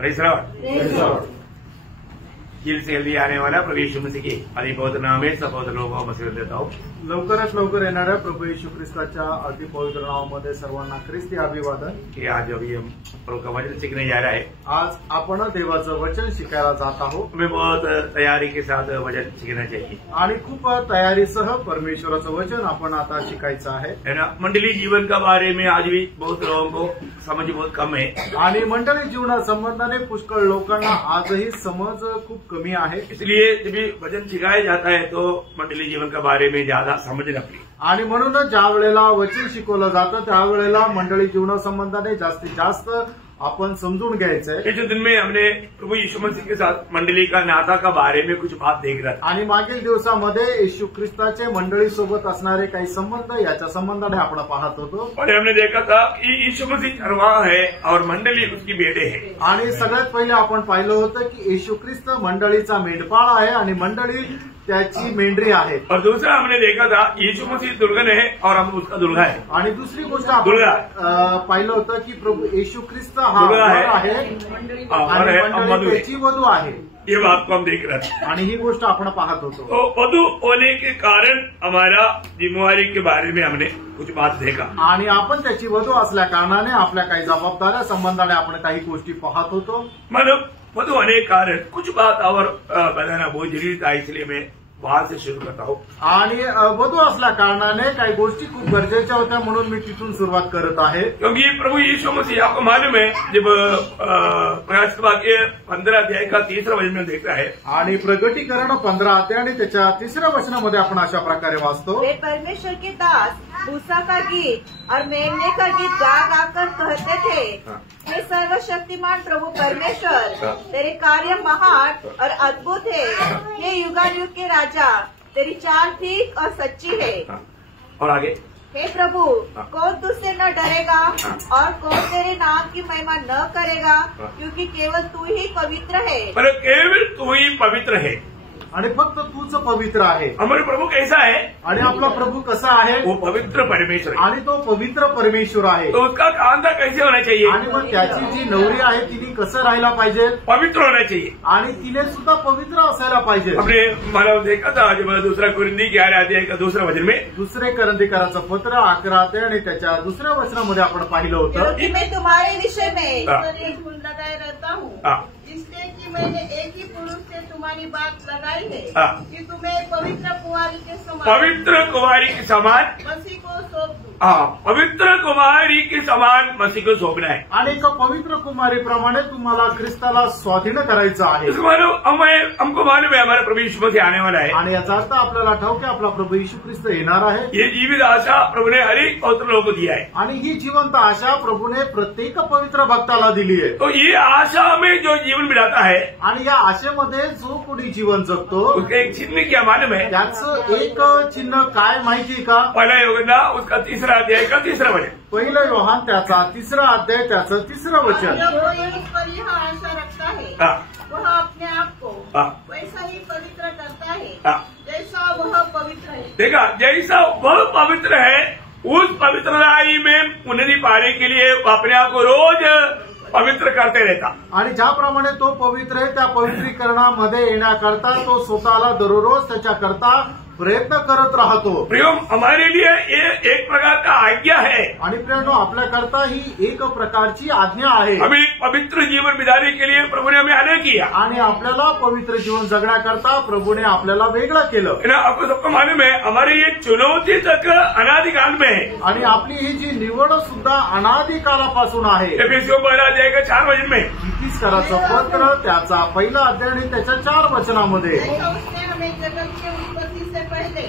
Praise Lord. जल्द से जल्दी आने वाला प्रभु यीशु मसीह के अति पवित्र नाम में सब पवित्र लोगों को मसीह देता हूँ। लवकरात लवकर येणाऱ्या प्रभू येशू ख्रिस्ताच्या अति पवित्र नावामध्ये सर्वांना ख्रिस्ती अभिवादन। कि आज अभी हम प्रभु का वचन सीखने जा रहा है। आज आपण देवाचं वचन शिकायला जात आहोत। हमें बहुत तैयारी के साथ वचन सीखना चाहिए आणि खूप तयारीसह परमेश्वराचं वचन आपण आता शिकायचं आहे ना। मंडली जीवन का बारे में आज भी बहुत लोगों को समझ बहुत कम है आणि मंडळी जीवनासंबंधाने पुष्कळ लोकांना आजही समज खूप कमी आहे। इसलिए जब भी वचन सिखाया जाता है तो मंडली जीवन के बारे में ज्यादा समझना पड़े आणि म्हणूनच ज्या वेळेला वचन शिकवलं जातं त्यावेळेला मंडळी जीवनासंबंधाने जास्तीत जास्त आपण समजून घ्यायचंय। इस दिन में हमने प्रभु यीशु मसीह के साथ मंडली का नाता का बारे में कुछ बात देख रहा था आणि मागील दिवसामध्ये येशू ख्रिस्ताचे मंडळी सोबत असणारे काही संबंध याच्या संबंधाने आपण पाहत होतो। और हमने देखा था कि यीशु मसीह चरवाहा है और मंडली उसकी भेड़ें है। आणि सगळ्यात पहिले आपण पाहिलं होतं की येशू ख्रिस्त मंडळीचा मेंढपाळ आहे आणि मंडळी त्याची मेंढरी आहे। और दूसरा हमने देखा था यीशु मसीह दुल्हन है और हम उसका दुल्हा है। आणि दुसरी गोष्ट आपण पाहिलं होतं की प्रभु येशू ख्रिस्त हा दुल्हा आहे आणि मंडळी त्याची वधू आहे। ये बात को हम देख रहे थे आणि ही गोष्ट आपण पाहत होतो। तो वधू होने के कारण हमारा जिम्मेवारी के बारे में हमने कुछ बात देखा आणि आपण त्याची वधू असल्या कारणाने आपल्या काही जबाबदाऱ्या संबंधाने आपण काही गोष्टी पाहत होतो। मतलब वधू होने के कारण कुछ बात और बताना बहुत जरूरी था, इसलिए मैं वहां से शुरू करता हूँ। आणि वधू असल्या कारणाने काही गोष्टी खूप गरजेच्या होत्या म्हणून मी तिथून सुरुवात करत आहे। क्योंकि प्रभु यीशु मसीह आपको मालूम है जब प्रकाश वाक्य 15 अध्याय का 3रा वचन में देखता है आणि प्रगटीकरण 15 अध्याय आणि त्याच्या 3ऱ्या वचनामध्ये आपण अशा प्रकारे वाचतो, वे परमेश्वर के दास मूसा का गीत और मेमने का गीत गा गाकर कहते थे, हे सर्वशक्तिमान प्रभु परमेश्वर, तेरे कार्य महान और अद्भुत है। हे युगायुग के राजा, तेरी चाल ठीक और सच्ची है। और आगे, हे प्रभु, कौन तुझसे न डरेगा और कौन तेरे नाम की महिमा न करेगा, क्योंकि केवल तू ही पवित्र है। पर केवल तू ही पवित्र है आणि फक्त तूच पवित्र आहे। हमारे प्रभु कैसा है? आणि आपला प्रभु कसा आहे? वो पवित्र परमेश्वर है आणि तो पवित्र परमेश्वर आहे। तो उसका कांदा कैसे होना चाहिए? आणि मग त्याची जी नवरी आहे तिने कसं राहायला पाहिजे? पवित्र होना चाहिए आणि तिने सुद्धा पवित्र असायला पाहिजे। हमने मानव देखा था जब 2 कुरिन्थी के 11 अध्याय का 2रा वचन में दुसरे करंथीकराचं पत्र 11 अध्याय आणि त्याच्या 2ऱ्या वचनामध्ये आपण पाहिलं होतं कि मैं तुम्हारे विषय में एक गुण लगाए रहता हूँ, इसलिए कि मैंने एक ही पुरुष से तुम्हारी बात लगाई है कि तुम्हें पवित्र कुंवारी के समान मसीह को सौंप दूं। पवित्र कुमारी के समान मसीह को सौंपना है आणि एका पवित्र कुमारीप्रमाणे तुम्हाला ख्रिस्ताला स्वाधीन करायचं आहे। हमको मालूम है हमारा प्रभु यीशु मसीह आने वाला है आणि याचा अर्थ आपल्याला ठाऊक आहे आपला प्रभू येशू ख्रिस्त येणार आहे। ये जीवित आशा प्रभु ने हर एक पवित्र लोगों को दिया है आणि ही जिवंत आशा प्रभूने प्रत्येक पवित्र भक्ताला दिली आहे। तो ये आशा में जो जीवन मिलाता है आणि या आशेमध्ये जो कोणी जीवन जगतो उसका एक चिन्ह क्या मालूम है? त्याचं एक चिन्ह काय माहिती का? पहला योगना उसका 3रा अध्याय का 3रा वचन, पहिलं योहान त्याचा 3रा अध्याय त्याचं 3रं वचन। जब कोई इस पर यह आशा रखता है वह अपने आप को वैसा ही पवित्र करता है जैसा वह पवित्र है। देखा, जैसा वह पवित्र है उस पवित्रताई में उन्नति पाने के लिए अपने आप को रोज पवित्र करते रहता। आणि ज्याप्रमाणे तो पवित्र आहे त्या पवित्रीकरणामध्ये येण्याकरता तो स्वतःला दररोज त्याच्याकरता प्रयत्न करत राहतो। प्रियम, हमारे लिए ये एक प्रकार का आज्ञा है आणि प्रियनो आपल्याकरता ही एक प्रकारची आज्ञा आहे। हमें पवित्र जीवन बिताने के लिए प्रभु ने हमें अलग किया आणि आपल्याला पवित्र जीवन जगण्याकरता प्रभूने आपल्याला वेगळं केलं। आपको सबको मालूम है हमारी ये चुनौती तक अनादिकाल में है आणि आपली ही जी निवड सुद्धा अनादिकालापासून आहे। एफेसियों 12 अध्याय का 4 वचन में 21 पत्र त्याचा 1 अध्याय आणि त्याच्या 4 वचनामध्ये उसने हमें जगत के उत्पत्ति से पहले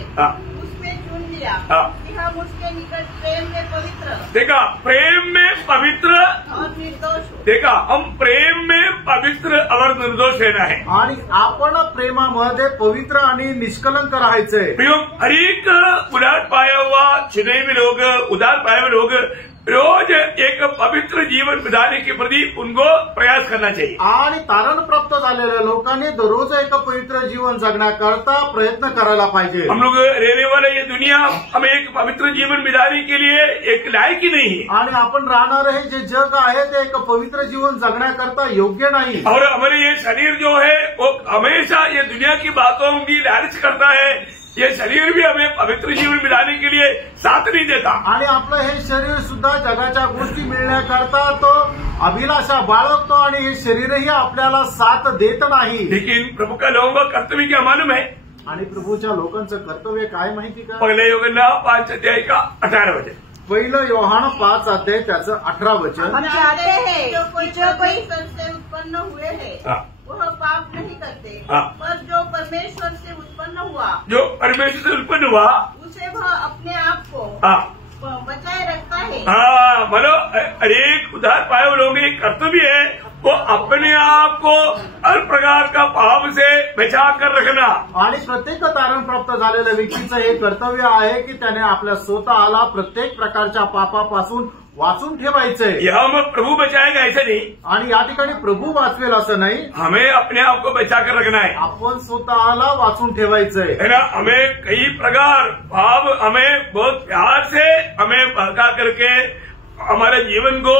उसमें चुन लिया कि हम उसके निकट प्रेम में पवित्र, देखा, प्रेम में पवित्र और निर्दोष हो। देखा, हम प्रेम में पवित्र और निर्दोष रहना है आणि आपण प्रेमामध्ये पवित्र आणि निष्कलंक राहायचंय। हर एक उदार पाया हुआ चुने हुए लोग, उदार पाए हुए लोग रोज एक पवित्र जीवन बिताने के प्रति उनको प्रयास करना चाहिए। आणि तारण प्राप्त झालेल्या लोकांनी दररोज एक पवित्र जीवन जगण्याकरता प्रयत्न करायला पाहिजे। हम लोग रहने वाले ये दुनिया हमें एक पवित्र जीवन बिताने के लिए एक लायक ही नहीं है, आणि आपण राहणार हे जे जग आहे ते एक पवित्र जीवन जगण्याकरता योग्य नाही। और हमारे ये शरीर जो है वो हमेशा ये दुनिया की बातों की लालच करता है। ये शरीर भी हमें पवित्र जीवन बिताने के लिए साथ नहीं देता। आणि आपलं हे शरीर सुद्धा जगाच्या गोष्टी मिळण्याकरता तो अभिलाषा बाळगतो आणि हे शरीरही आपल्याला साथ देत नाही। लेकिन प्रभु का लोगों का कर्तव्य क्या मालूम है? आणि प्रभूच्या लोकांचं कर्तव्य काय माहिती का? पहले यूहन्ना 5 अध्याय का 18 वचन। पहिलं योहान 5 अध्याय त्याचं 18 वचन। हम चाहते हैं कि जो कोई ईश्वर से उत्पन्न हुए हैं हाँ। वह पाप नहीं करते, हाँ। पर जो परमेश्वर से उत्पन्न हुआ जो परमेश्वर से उत्पन्न हुआ उसे वह अपने आप को बचाए रखता है। हाँ, मतलब एक उधार पाए हुए लोगों की कर्तव्य है वो अपने आप को हर प्रकार का पाप से बचा कर रखना। आणि प्रत्येक तारण प्राप्त झालेल्या व्यक्तीचं हे कर्तव्य आहे की त्याने आपल्या स्वतःला प्रत्येक प्रकारच्या पापापासून वाचून ठेवायचंय। यह हम प्रभु बचाएगा ऐसा नहीं, आणि या ठिकाणी प्रभू वाचवेल असं नाही, हमें अपने आप को बचा कर रखना है। आपण स्वतःला वाचून ठेवायचंय है ना। हमें कई प्रकार पाप हमें बहुत प्यार से हमें भड़का करके हमारे जीवन को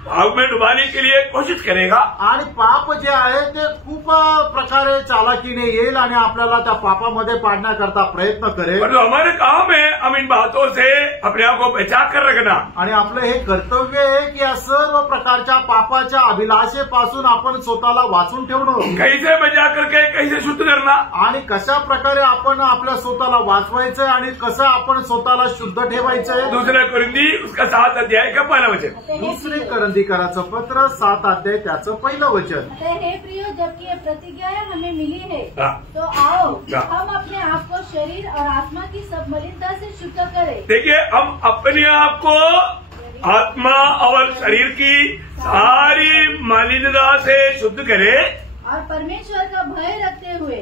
भाव में डुबाने के लिए कोशिश करेगा। आणि पाप जे आहे ते खूप प्रकारे चालाकीने येईल आणि आपल्याला त्या पापामध्ये पाडण्याकरता प्रयत्न करेल। पर जो हमारे काम है हम इन बातों से अपने आप को बचा कर रखना। आणि आपलं हे कर्तव्य आहे की या सर्व प्रकारच्या पापाच्या अभिलाषेपासून आपण स्वतःला वाचून ठेवणं। कैसे बचा करके कैसे शुद्ध करना, आणि कशा प्रकारे आपण आपल्या स्वतःला वाचवायचंय आणि कसं आपण स्वतःला शुद्ध ठेवायचंय। दूसरा कुरिन्दी उसका 7 अध्याय का 1 वचन। दुसरे करंदीकराचं पत्र 7 अध्याय त्याचं पहिलं वचन। हे प्रियो, जबकि ये प्रतिज्ञा हमें मिली है हाँ। तो आओ हाँ। हम अपने आप को शरीर और आत्मा की सब मलिनता से शुद्ध करें। देखिए हम अपने आप को आत्मा और शरीर की सारी मलिनता से शुद्ध करें और परमेश्वर का भय रखते हुए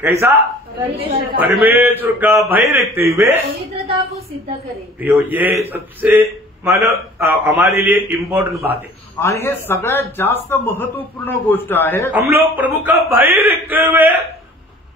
कैसा परमेश्वर का भय रखते हुए पवित्रता को सिद्ध करें। प्रियो, ये सबसे मतलब हमारे लिए इम्पोर्टेंट बात है आणि हे सगळ्यात जास्त महत्वपूर्ण गोष्ट आहे। हम लोग प्रभु का भय रखते हुए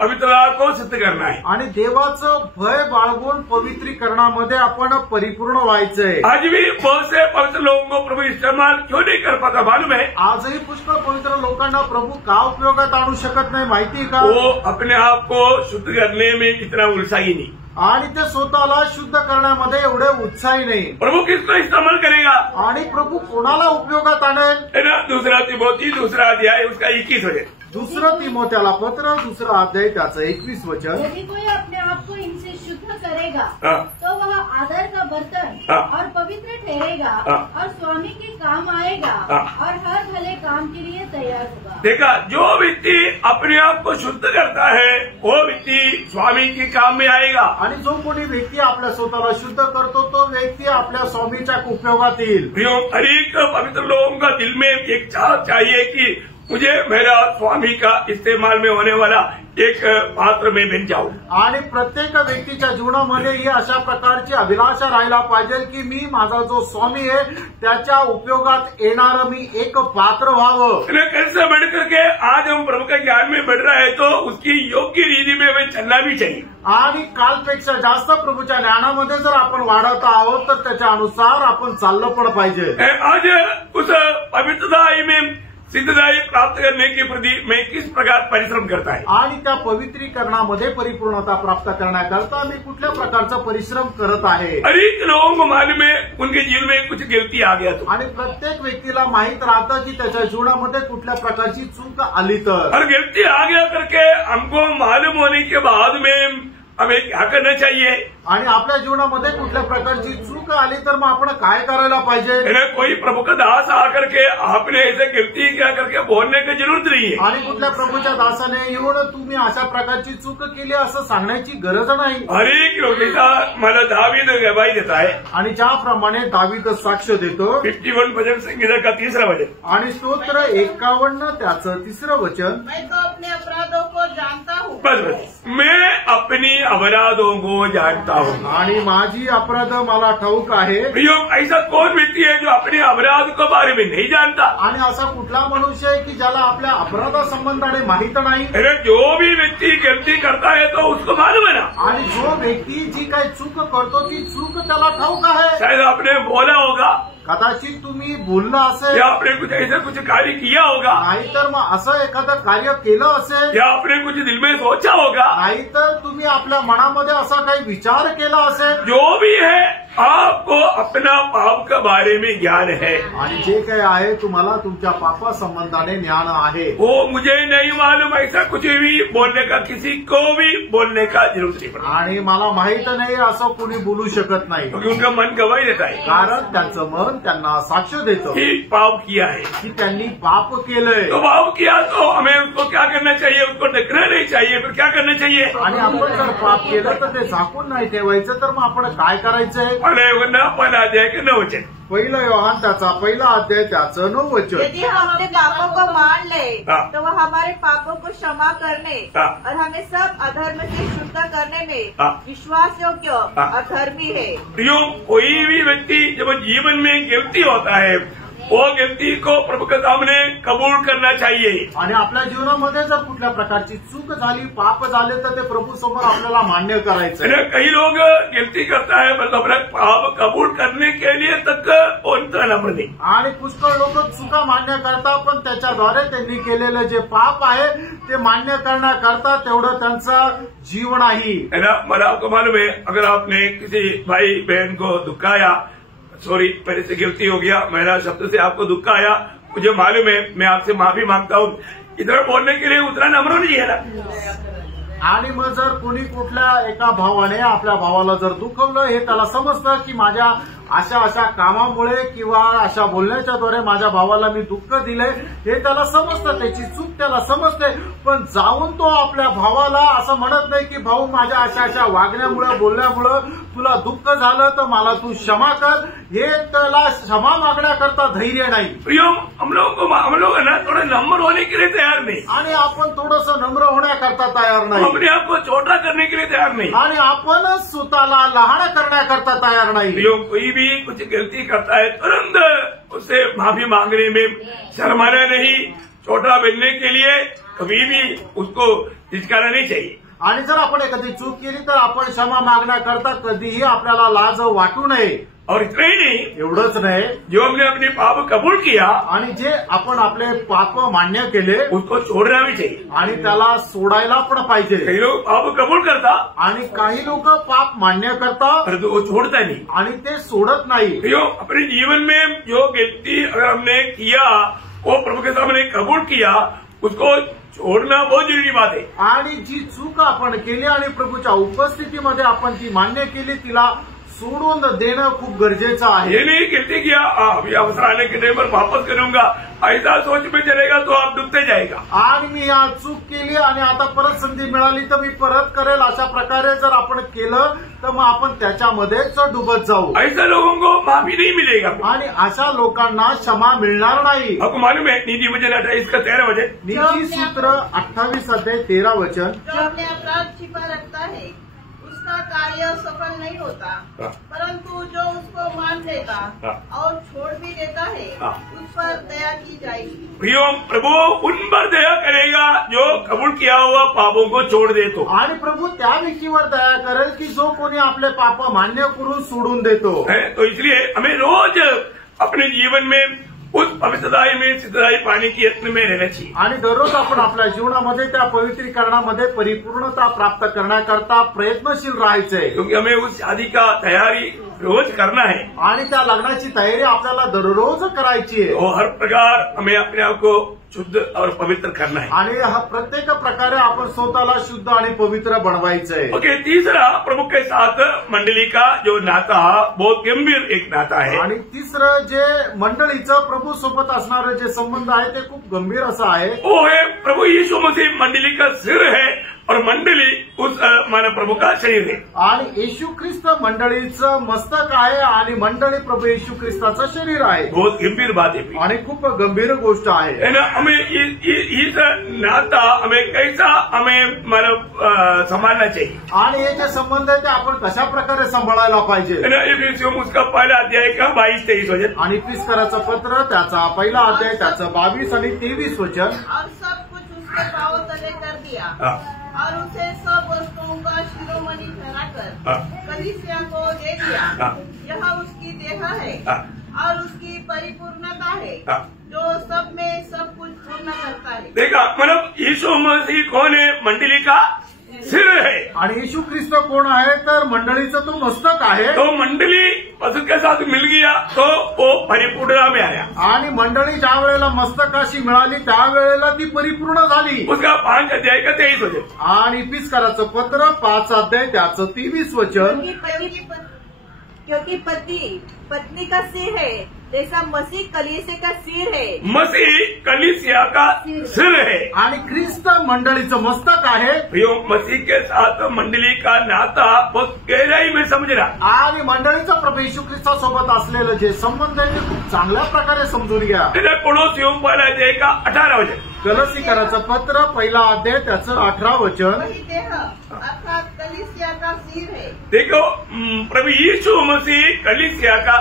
पवित्रता को सिद्ध करना है आणि देवाचं भय बाळगून पवित्रीकरणामध्ये आपण परिपूर्ण व्हायचंय। आज भी बहुत से पवित्र लोगों को प्रभु इस्तेमाल क्यों नहीं कर पाता मालूम है? आजही पुष्कळ पवित्र लोकांना प्रभु का उपयोगात आणू शकत नाही माहिती का? वो अपने आप को शुद्ध करने में इतना उत्साही नहीं, आणि ते स्वतःला शुद्ध करण्यामध्ये एवढे उत्साही नाही। प्रभु किसको इस्तेमाल करेगा? आणि प्रभू कोणाला उपयोगात आणेल? है ना। दूसरा तिमोथी 2 अध्याय उसका 21 वचन। दुसरं तिमोथेला पत्र 2 अध्याय त्याचं 21 वचन। यदि कोई अपने आप को इनसे शुद्ध करेगा हाँ। तो वह आदर का बर्तन हाँ। और पवित्र ठहरेगा हाँ। और स्वामी के काम आएगा हाँ। और हर भले काम के लिए तैयार होगा। देखा, जो व्यक्ति अपने आप को शुद्ध करता है वो व्यक्ति स्वामी के काम में आएगा। आणि जो कोणी व्यक्ती आपल्या स्वतःला शुद्ध करतो तो व्यक्ती आपल्या स्वामीच्या उपयोगात येईल। प्रियो, हर एक पवित्र लोगों का दिल में एक चाहत चाहिए कि मुझे मेरा स्वामी का इस्तेमाल में होने वाला एक पात्र में बन जाऊं। आणि प्रत्येक व्यक्तीच्या जीवनामध्ये ही अशा प्रकारची अभिलाषा राहायला पाहिजे की मी माझा जो स्वामी आहे त्याच्या उपयोगात येणारं मी एक पात्र व्हावं। कैसे बढ़ करके आज हम प्रभु के ज्ञान में बढ़ रहे हैं तो उसकी योग्य रीति में हमें चलना भी चाहिए। आणि कालपेक्षा जास्त प्रभूच्या ज्ञानामध्ये जर आपण वाढत आहोत तर त्याच्या अनुसार आपण चाललं पण पाहिजे। आज उस पवित्रता में सिद्धताई प्राप्त करने के प्रति मैं किस प्रकार परिश्रम करता है आणि त्या पवित्रीकरणामध्ये परिपूर्णता प्राप्त करण्याकरता मी कुठल्या प्रकारचा परिश्रम करत आहे। हर एक लोगों को मालूम है उनके जीवन में कुछ गलती आ गया तो, आणि प्रत्येक व्यक्तीला माहित राहतं की त्याच्या जीवनामध्ये कुठल्या प्रकारची चूक आली तर। और गलती आ गया करके हमको मालूम होने के बाद में हमें क्या करना चाहिए? आणि आपल्या जीवनामध्ये कुठल्या प्रकारची चूक आली तर मग आपण काय करायला पाहिजे? कोई प्रभु का दास आकर के आपने ऐसे गलती क्या करके बोलने की जरूरत नहीं है। आणि कुठल्या प्रभूच्या दासाने येऊन तुम्ही अशा प्रकारची चूक केली असं सांगण्याची गरज नाही। हर एक लोकांचा मला दावीद गवाही देता है आणि ज्याप्रमाणे दावीद साक्ष देतो 51 भजन संगीता का 3रा वचन आणि स्तोत्र 51 त्याचं 3रं वचन। मैं तो अपने अपराधों को जानता हूँ। बस मैं अपनी अपराधों को जानता हूँ आणि माझी अपराध मला ठाऊक आहे. प्रियो, ऐसा कौन व्यक्ति है जो अपने अपराध के बारे में नहीं जानता? आणि असा कुठला मनुष्य आहे की ज्याला आपल्या अपराधासंबंधाने माहित नाही. अरे जो भी व्यक्ति गलती करता है तो उसको मालूम है ना. आणि जो व्यक्ती जी काही चूक करतो ती चूक त्याला ठाऊक आहे. शायद आपने बोला होगा कदाचित तुम्ही बोललं असेल या आपने कुछ ऐसा कुछ कार्य किया होगा, नाहीतर मग असं एखादं कार्य केलं असेल, या आपने कुछ दिल में सोचा होगा, नाहीतर तुम्ही आपल्या मनामध्ये असा काही विचार केला असेल. जो भी है आपको अपना पाप के बारे में ज्ञान है. आणि जे काही आहे तुम्हाला तुमच्या पापा संबंधाने ज्ञान आहे. वो मुझे नहीं मालूम, ऐसा कुछ भी बोलने का किसी को भी बोलने का जरूरत नहीं पड़ता. आणि मला माहित नाही असं कोणी बोलू शकत नाही. क्योंकि उनका मन गवाही देता है कारण त्यांचं मन त्यांना साक्ष देतं कि पाप किया है. की त्यांनी पाप केलंय. तो पाप किया तो हमें उसको क्या करना चाहिए? उसको ढकना नहीं चाहिए. फिर क्या करना चाहिए? आणि आपण जर पाप केलं तर ते झाकून नाही ठेवायचं. तर मग आपण काय करायचंय? पहिला अध्याय के 9 वचन. पहिला योहान त्याचा पहिला अध्याय त्याचं 9 वचन. यदि हम अपने पापों को मान ले हाँ। तो वह हमारे पापों को क्षमा करने हाँ। और हमें सब अधर्म से शुद्ध करने में हाँ। विश्वास योग्य हाँ। और धर्मी है. प्रियो, कोई भी व्यक्ति जब जीवन में गलती होता है वो गलती को प्रभु के सामने कबूल करना चाहिए. आणि आपल्या जीवनामध्ये जर कुठल्या प्रकारची चूक झाली, पाप झाले तर ते प्रभू समोर आपल्याला मान्य करायचं. कई लोग गलती करता है मतलब अपना पाप कबूल करने के लिए तक उनका नंबर नहीं. आणि पुष्कळ लोक चुका मान्य करतात, पण त्याच्याद्वारे त्यांनी केलेलं जे पाप आहे ते मान्य करण्याकरता तेवढं त्यांचं जीवन आहे. है ना. मला आपको मालूम है, अगर आपने किसी भाई बहन को दुखाया, सॉरी मेरे से गलती हो गया, मेरा शब्द से आपको दुख आया, मुझे मालूम है, मैं आपसे माफी मांगता हूँ, इधर बोलने के लिए उतना नम्र नहीं है ना. आणि मग जर कोणी कुठल्या एका भावाने आपल्या भावाला जर दुखवलं, हे त्याला समजतं की माझ्या अशा अशा कामामुळे किंवा अशा बोलण्याच्याद्वारे माझ्या भावाला मी दुःख दिलंय, हे त्याला समजतं, त्याची चूक त्याला समजते. पण जाऊन तो आपल्या भावाला असं म्हणत नाही की भाऊ माझ्या अशा अशा वागण्यामुळे बोलण्यामुळे तुला दुःख झालं तर मला तू क्षमा कर. हे त्याला क्षमा मागण्याकरता धैर्य नाही. प्रियो, हम लोग है ना थोड़ा नम्र होने के लिए तैयार नहीं. आणि आपण थोडंसं नम्र होण्याकरता तयार नाही. अपने आप को छोटा करने के लिए तैयार नहीं. आणि आपण स्वतःला लहान करण्याकरता तयार नाही. प्रियो, कोई भी कुछ गलती करता है तुरंत उससे माफी मांगने में शर्माना नहीं. छोटा बनने के लिए कभी भी उसको हिचकाना नहीं चाहिए. आणि जर आपण एखादी चूक केली तर आपण क्षमा मागण्याकरता कधीही आपल्याला लाज वाटू नये. और इतना ही नहीं, एवढंच नाही, जो हमने अपने पाप कबूल किया आणि जे आपण आपले पाप मान्य केले उसको छोड़ना भी चाहिए. आणि त्याला सोडायला पण पाहिजे. कई लोग पाप कबूल करता आणि काही लोक पाप मान्य करतात परंतु वो छोड़ता नहीं. आणि ते सोडत नाही. जो अपने जीवन में जो गलती अगर हमने किया वो प्रभु के सामने कबूल किया, उसको छोड़ना बहुत जरूरी बात है. आणि जी चूक आपण केली आणि प्रभूच्या उपस्थितीमध्ये आपण ती मान्य केली, तिला सोडून देणं खूप गरजेचं आहे. ये नहीं गलती किया अभी अवसर आने के टाइम पर वापस करूंगा, ऐसा सोच में चलेगा तो आप डूबते जाएगा. आणि मी या चूक केली आणि आता परत संधी मिळाली तर मी परत करेल, अशा प्रकारे जर आपण केलं तर मग आपण त्याच्यामध्येच डुबत जाऊ. ऐसा लोगों को माफी नहीं मिलेगा. आणि अशा लोकांना क्षमा मिळणार नाही. आपको मालूम है नीति वचन 28 का 13 वचन. नीती सूत्र 28 अध्याय 13 वचन. जो अपने अपराध छिपा रखता है उसका कार्य सफल नहीं होता, परंतु जो उसको मान लेता और छोड़ भी देता है उस पर दया की जाएगी. प्रियो, प्रभु उन पर दया करेगा जो कबूल किया हुआ पापों को छोड़ दे. तो आणि प्रभु त्या व्यक्तीवर दया करेल की जो कोणी आपले पाप मान्य करून सोडून देतो. तो इसलिए हमें रोज अपने जीवन में उस पवित्रताई में सिद्धताई पाने की यत्न में रहना चाहिए. आणि दररोज आपण आपल्या जीवनामध्ये त्या पवित्रीकरणामध्ये परिपूर्णता प्राप्त करण्याकरता प्रयत्नशील राहायचंय. क्योंकि हमें उस शादी का तैयारी रोज करना है आणि त्या लग्नाची तयारी आपल्याला दररोज करायची आहे. और हर प्रकार हमें अपने आप को शुद्ध और पवित्र करना है. आणि हा प्रत्येक प्रकारे आपण स्वतःला शुद्ध आणि पवित्र बनवायचंय. ओके. तीसरा प्रभु के साथ मंडली का जो नाता बहुत गंभीर एक नाता है. आणि तिसरं जे मंडळीचं प्रभू सोबत असणारं जे संबंध आहे ते खूप गंभीर असं आहे. वो है प्रभु यीशु मसीह मंडली का सिर है, और मंडली उस मानव प्रभु का शरीर है. आणि येशू ख्रिस्त मंडळीचं मस्तक आहे आणि मंडळी प्रभू येशू ख्रिस्ताचं शरीर आहे. बहुत गंभीर बात है आणि खूप गंभीर गोष्ट आहे. है ना. हमें इस नाता हमें कैसा हमें मानव संभालना चाहिए. आणि हे जे संबंध आहे ते आपण कशा प्रकारे सांभाळायला पाहिजे. है ना. इफिसियों उसका पहला अध्याय का 22-23 वचन. आणि इफिस्कराचं पत्र त्याचा पहिला अध्याय त्याचं 22 आणि 23 वचन. और सब कुछ उसके पांव तले कर दिया और उसे सब वस्तुओं का शिरोमणि ठहराकर कलीसिया को दे दिया. यह उसकी देह है और उसकी परिपूर्णता है जो सब में सब कुछ पूर्ण करता है. देखा, मतलब यीशु मसीह कौन है? मंडली का सिर है. आणि येशू ख्रिस्त कोण आहे तर मंडळीचं तो मस्तक आहे. तो मंडली उसके साथ मिल गया तो वो परिपूर्णता में आया. आणि मंडळी ज्या वेळेला मस्तकाशी मिळाली त्यावेळेला ती परिपूर्ण झाली. उसका 5 अध्याय का 23 वचन. आणि इफिस्कराचं पत्र 5 अध्याय त्याचं 23 वचन. क्योंकि पति पत्नी का सिर है जैसा मसीह कलीसिया का सिर है. मसीह कलीसिया का सिर है. आणि ख्रिस्त मंडळीचं मस्तक आहे. प्रियो, मसीह के साथ मंडली का नाता बहुत गहराई में समझना. आणि मंडळीचा प्रभू येशू ख्रिस्तासोबत असलेलं जे संबंध आहे ते खूप चांगल्या प्रकारे समजून घ्या. कोलोसियों पहिला अध्याय का 18 वचन. कलसीकराचं पत्र पहिला अध्याय त्याचं 18 वचन. वही देह अर्थात कलीसिया का सिर है. देखो, प्रभु यीशु मसीह कलीसिया का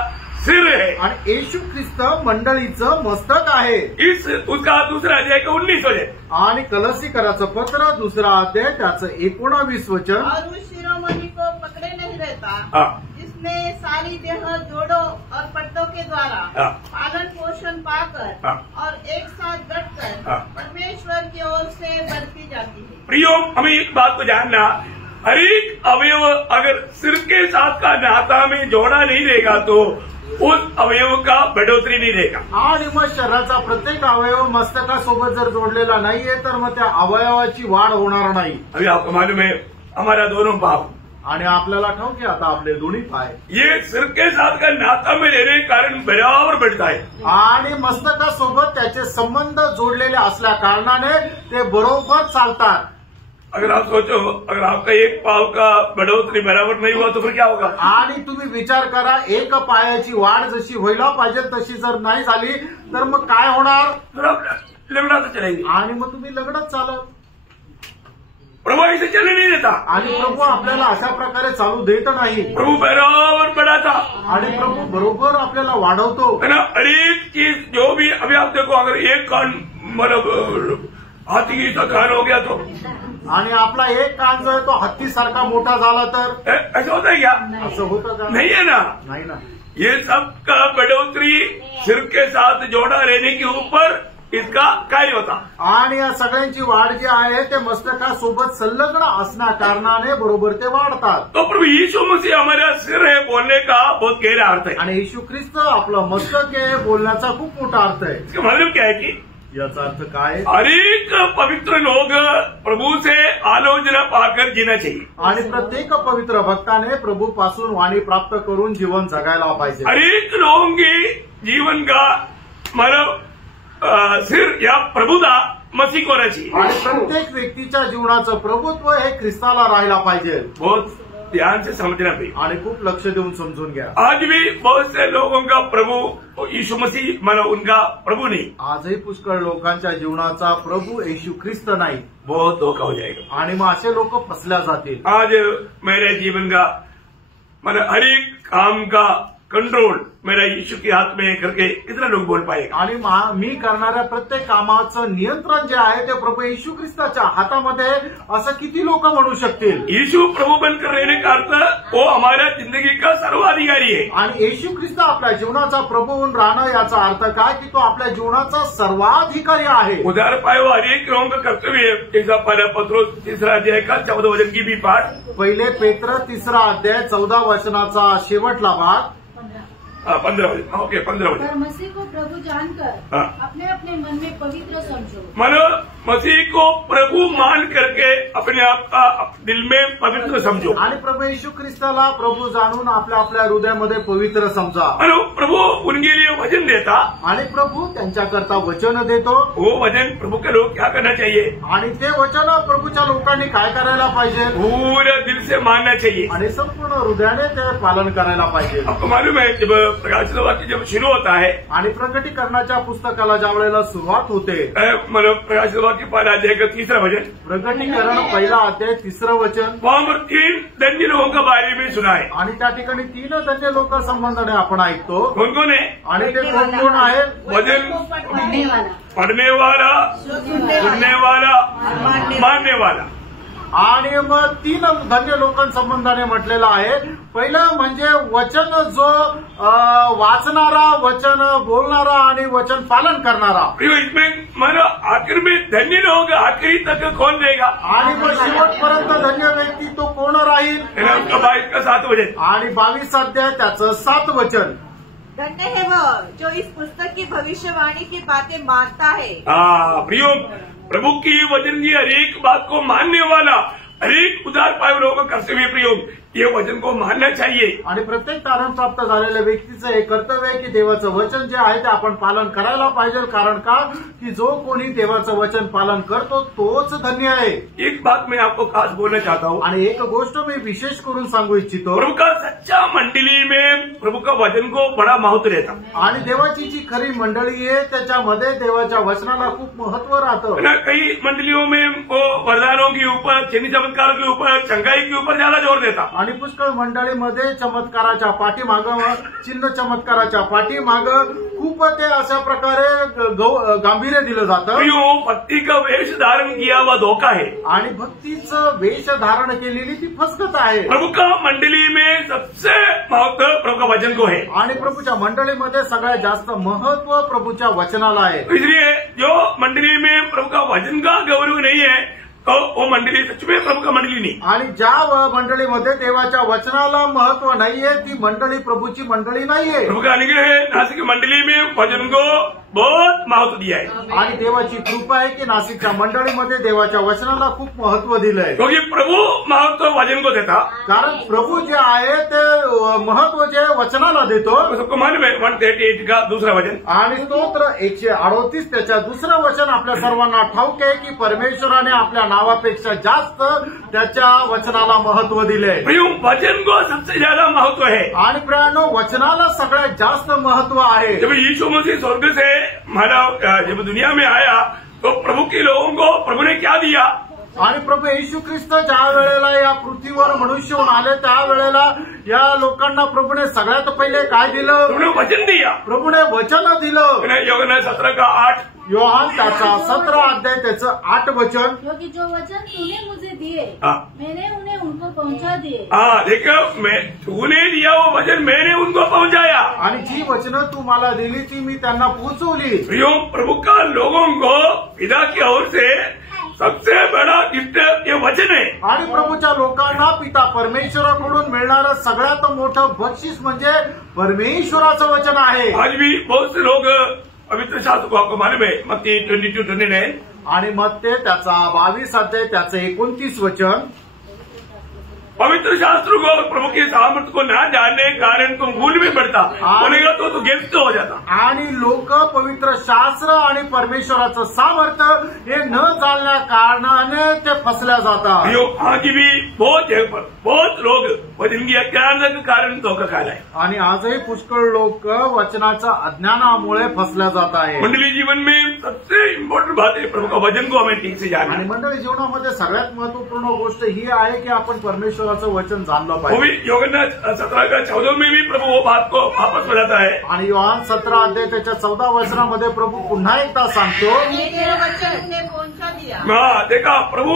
सिर है आणि येशू ख्रिस्त मंडळीचं मस्तक आहे. उसका दूसरा अध्याय का 19 वचन. आणि कलसीकराचं पत्र दुसरा अध्याय त्याचं 19 वचन. और उस शिरोमणि को पकड़े नहीं रहता जिसने सारी देह जोड़ों और पट्टों के द्वारा पालन पोषण पाकर और एक साथ डटकर परमेश्वर की ओर से बढ़ती जाती है. प्रियो, हमें एक बात को जानना, हर एक अवयव अगर सिर के साथ का नाता में जोड़ा नहीं रहेगा तो उस अवयव का बढ़ोतरी नहीं रहेगा. आणि मग शरीराचा प्रत्येक अवयव मस्तकासोबत जर जोडलेला नाहीये तर मग त्या अवयवाची वाढ होणार नाही. अभी आपको मालूम है हमारा दोनों पाव आणि आपल्याला ठाऊक आहे आता आपले दोन्ही पाय ये सिर के साथ का नाता में रहने के कारण बराबर बढ़ता है. आणि मस्तकासोबत त्याचे संबंध जोडलेले असल्या कारणाने ते बरोबर चालतात. अगर आप सोचो, अगर आपका एक पाव का बढ़ोतरी बराबर नहीं हुआ तो फिर क्या होगा. आणि तुम्ही विचार करा, एक पायाची वाढ जशी व्हायला पाहिजे तशी जर नाही झाली तर मग काय होणार. फिर आप लगड़ाते चलेंगे. आणि मग तुम्ही लगडत चालत. प्रभु ऐसे चलने नहीं देता. आणि प्रभू आपल्याला अशा प्रकारे चालू देत नाही. प्रभु बराबर बढ़ाता आणि प्रभू बरोबर आपल्याला वाढवतो. है ना. हर एक चीज जो भी, अभी आप देखो, अगर एक कान मतलब हाथी की कान हो गया तो आणि आपला एक कान जो आहे तो हत्तीसारखा मोठा झाला तर ऐसा होता है क्या? असं होतं का? नहीं है ना. नाही ना. ये सब का बढ़ोतरी सिर के साथ जोड़ा रहने के ऊपर इसका कार्य होता. आणि या सगळ्यांची वाढ जी आहे ते मस्तकासोबत संलग्न असण्या कारणाने बरोबर ते वाढतात. तो प्रभु यीशु मसीह हमारा सिर है बोलने का बहुत गहरा अर्थ है. आणि येशू ख्रिस्त आपलं मस्तक आहे बोलण्याचा खूप मोठा अर्थ आहे. इसका मतलब क्या है कि याचा अर्थ काय. हर एक पवित्र लोग प्रभु से आलोचना पाकर जीना चाहिए. आणि प्रत्येक पवित्र भक्ताने प्रभू पासून वाणी प्राप्त करून जीवन जगायला पाहिजे. हर एक लोगों के जीवन का मतलब सिर या प्रभुता मसीह को रहना चाहिए. आणि प्रत्येक व्यक्तीच्या जीवनाचं प्रभुत्व हे ख्रिस्ताला राहायला पाहिजे. बहुत ध्यान से समझना भी. आणि खूप लक्ष देऊन समजून घ्या. आज भी बहुत से लोगों का प्रभु यीशु मसीह मतलब उनका प्रभु नहीं. आजही पुष्कळ लोकांच्या जीवनाचा प्रभू येशू ख्रिस्त नाही. बहुत धोखा हो जाएगा. आणि मग असे लोक फसल्या जातील. आज मेरे जीवन का मतलब हर एक काम का कंट्रोल मेरा यीशु के हाथ में करके कितना लोग बोल पाएगा. आणि मी करणाऱ्या प्रत्येक कामाचं नियंत्रण जे आहे ते प्रभू येशू ख्रिस्ताच्या हातामध्ये असं किती लोक म्हणू शकतील. यीशु प्रभु बनकर रहने का अर्थ वो हमारा जिंदगी का सर्वाधिकारी है. आणि येशू ख्रिस्त आपल्या जीवनाचा प्रभू होऊन राहणं याचा अर्थ काय की तो आपल्या जीवनाचा सर्वाधिकारी आहे. उदार पाए वो हर एक लोगों का कर्तव्य है. जैसा पहला पत्रोस 3 अध्याय का 14 वचन की भी पाठ. पहिले पेत्र 3 अध्याय 14 वचनाचा शेवटला भाग 15 वचन. ओके 15 वचन. पर मसीह को प्रभु जानकर अपने अपने मन में पवित्र समझो. मानो मसीह को प्रभु मान करके अपने आप का दिल में पवित्र समझो। आणि प्रभू येशू ख्रिस्ताला प्रभू जाणून आपल्या आपल्या हृदयामध्ये पवित्र समजा। और प्रभु उनके लिए वचन देता आणि प्रभू त्यांच्याकरता वचन देतो। वो वचन प्रभु के लोग क्या करना चाहिए आणि ते वचन प्रभूच्या लोकांनी काय करायला पाहिजे, पूरे दिल से मानना चाहिए आणि संपूर्ण हृदयाने ते पालन करायला पाहिजे। आपको मालूम है जब प्रकाशित वाक्य जब शुरू होता है आणि प्रकटीकरणाच्या पुस्तकाला ज्या वेळेला सुरुवात होते, मतलब प्रकाशित वाक्य पहला अध्याय का 3रा वचन, प्रकटीकरण पहिला अध्याय 3रं वचन, वहां पर 3 धन्य लोगों के बारे में सुना है। आणि त्या ठिकाणी 3 धन्य लोक संबंधाने आपण ऐकतो। कौन कौन है? आणि ते कोण कोण आहे? वचन पढ़ने वाला, सुनने वाला, मानने वाला। आणि मग 3 धन्य लोकांसंबंधाने म्हटलेलं आहे। पहिलं म्हणजे वचन जो वाचणारा, वचन बोलणारा आणि वचन पालन करणारा। इसमें मानो आखिर में धन्य लोग आखिरी तक कौन रहेगा? आणि मग शेवटपर्यंत धन्य व्यक्ती तो कोण राहील? उसका 22 का 7 वचन आणि 22 अध्याय त्याचं 7 वचन। धन्य है वह जो इस पुस्तक की भविष्यवाणी की बातें मानता है। प्रियो, प्रभु की वचन की हर एक बात को मानने वाला, हर एक उदार पाए लोगों का कर्तव्य प्रयोग ये वचन को मानना चाहिए। आणि प्रत्येक तारण प्राप्त झालेल्या व्यक्तीचं हे कर्तव्य आहे की देवाचं वचन जे आहे ते आपण पालन करायला पाहिजे। कारण का की जो कोणी देवाचं वचन पालन करतो तोच धन्य आहे। एक बात मैं आपको खास बोलना चाहता हूँ, आणि एक गोष्ट मी विशेष करून सांगू इच्छितो। प्रभु का सच्चा मंडली में प्रभु का वचन को बड़ा महत्व रहता। आणि देवाची जी खरी मंडळी आहे त्याच्यामध्ये देवाच्या वचनाला खूप महत्व राहतं। कई मंडलियों में वो वरदानों के ऊपर, चिन्ह चमत्कारों के ऊपर, चंगाई के ऊपर ज्यादा जोर देता। आणि पुष्कळ मंडळीमध्ये चमत्काराच्या पाठीमागं, चिन्ह चमत्काराच्या पाठीमागं खूप ते अशा प्रकारे गांभीर्य दिलं जातं। भक्ति का वेश धारण किया हुआ धोखा है, आणि भक्तीचं वेश धारण केलेली ती फसगत आहे। प्रभु का मंडली में सबसे महत्व प्रभु का वचन को है, आणि प्रभूच्या मंडळीमध्ये सगळ्यात जास्त महत्व प्रभूच्या वचनाला आहे। इसलिए जो मंडली में प्रभु का वचन का गौरव नहीं है तो वो मंडली सच में प्रभु का मंडली नहीं। आणि ज्या मंडळीमध्ये देवाच्या वचनाला महत्व नाहीये ती मंडळी प्रभूची मंडळी नाहीये। प्रभु का अनुग्रह है, नासिक मंडली में वचन को बहुत महत्व दिया है। आणि देवाची कृपा आहे की नाशिकच्या मंडळीमध्ये देवाच्या वचनाला खूप महत्व दिलंय। क्योंकि प्रभु महत्व वचन को देता, कारण प्रभू जे आहे ते महत्व जे वचनाला देतो। सबको मालूम है 138 का 2रा वचन, आणि स्तोत्र 138 त्याच्या 2रं वचन आपल्या सर्वांना ठाऊक आहे की परमेश्वराने आपल्या नावापेक्षा जास्त त्याच्या वचनाला महत्व दिले। वचन को सबसे ज्यादा महत्व है। आणि प्रियानो, वचनाला सगळ्यात जास्त महत्व आहे। जब यीशु मसीह स्वर्ग से जब दुनिया में आया तो प्रभु के लोगों को प्रभु ने क्या दिया? आणि प्रभू येशू ख्रिस्त ज्या वेळेला या पृथ्वीवर मनुष्य होऊन आले त्यावेळेला या लोकांना प्रभूने सगळ्यात पहिले काय दिलं? प्रभूने वचन दिया। प्रभूने वचन दिलं। योहान 17 का 8, योहान त्याचा 17 अध्याय त्याचं 8 वचन, क्योंकि जो वचन तूने मुझे दिए मैंने उन्हें उनको पहुंचा दिए। देखो, तूने दिया वो वचन मैंने उनको पहुंचाया। आणि जी वचनं तू मला दिली ती मी त्यांना पोहोचवली। प्रभु का लोगों को पिता की ओर से सबसे बड़ा गिफ्ट ये वचन है। आणि प्रभूच्या लोकांना पिता परमेश्वराकडून मिळणारं सगळ्यात मोठं बक्षीस म्हणजे परमेश्वराचं वचन आहे। आज भी बहुत से लोग पवित्र शास्त्र को आपको मालूम है, मत्ती 22:29, आणि मग ते त्याचा 22 अध्याय त्याचं 29 वचन, पवित्र शास्त्र को प्रभु के सामर्थ्य को न जानने के कारण तुम भूल में पड़ता, बोलेगा तो गिल्ट हो जाता। आणि लोक पवित्र शास्त्र आणि परमेश्वराचं सामर्थ्य हे न जाणल्या कारणाने ते फसल्या जातात। आज भी बहुत जगह पर बहुत लोग वचन की अज्ञान के कारण धोखा खा रहे हैं। आणि आजही पुष्कळ लोक वचनाच्या अज्ञानामुळे फसल्या जात आहे। मंडली जीवन में सबसे इम्पोर्टेंट बात है प्रभु का वचन को हमें ठीक से जानना। आणि मंडळी जीवनामध्ये सगळ्यात महत्वपूर्ण गोष्ट ही आहे की आपण परमेश्वराचं वचन जाणलं पाहिजे। योहान 17 का 14 में भी प्रभु वो बात को वापस बताता है। आणि योहान 17 अध्याय त्याच्या 14 वचनामध्ये प्रभू पुन्हा एकदा सांगतो, देखा प्रभु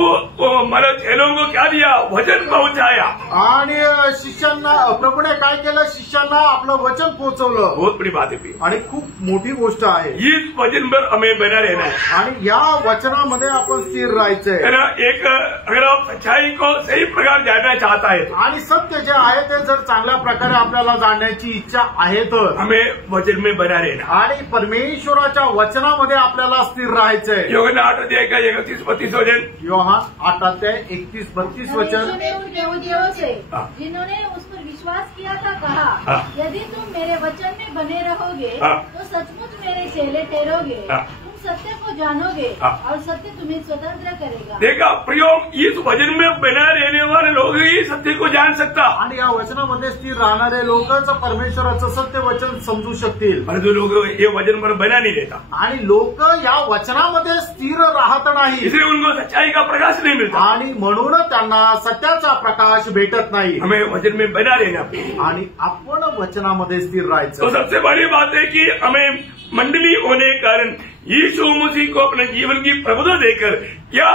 मला चेलों को क्या दिया? वचन पहुंचाया। आणि शिष्यांना प्रभूने काय केलं? शिष्यांना आपलं वचन पोहोचवलं। बहुत बड़ी बात है आणि खूप मोठी गोष्ट आहे। इस वचन पर हमें बना रहना है आणि या वचनामध्ये आपण स्थिर राहायचंय। एक अगर आप सच्चाई को सही प्रकार जानना चाहता है आणि सत्य जे आहे ते जर चांगल्या प्रकारे आपल्याला जाणण्याची इच्छा आहे तर हमें वचन में बना रहना आणि परमेश्वराच्या वचनामध्ये आपल्याला स्थिर राहायचंय. यूहन्ना 8:31-32 वचन. योहान 8:31-32 वचन. उन यहूदियों से जिन्होंने उस पर विश्वास किया था कहा, यदि तुम मेरे वचन में बने रहोगे तो सचमुच मेरे चेले ठहरोगे, सत्य को जानोगे और सत्य तुम्हें स्वतंत्र करेगा. देखा प्रियो, इस वचन में बना रहने वाले लोग ही सत्य को जान सकता. आणि या वचनामध्ये स्थिर राहणारे लोकच परमेश्वराचं सत्य वचन समजू शकतील. और जो लोग ये वचन पर बना नहीं देता, आणि लोक या वचनामध्ये स्थिर राहत नाही, इसलिए उनको सच्चाई का प्रकाश नहीं मिलता. आणि म्हणून त्यांना सत्याचा प्रकाश भेटत नाही. हमें वचन में बना रहना. आणि आपण वचनामध्ये स्थिर राहायचं. तो सबसे बड़ी बात है कि हमें मंडली होने के कारण यीशु मसीह को अपने जीवन की प्रभुता देकर या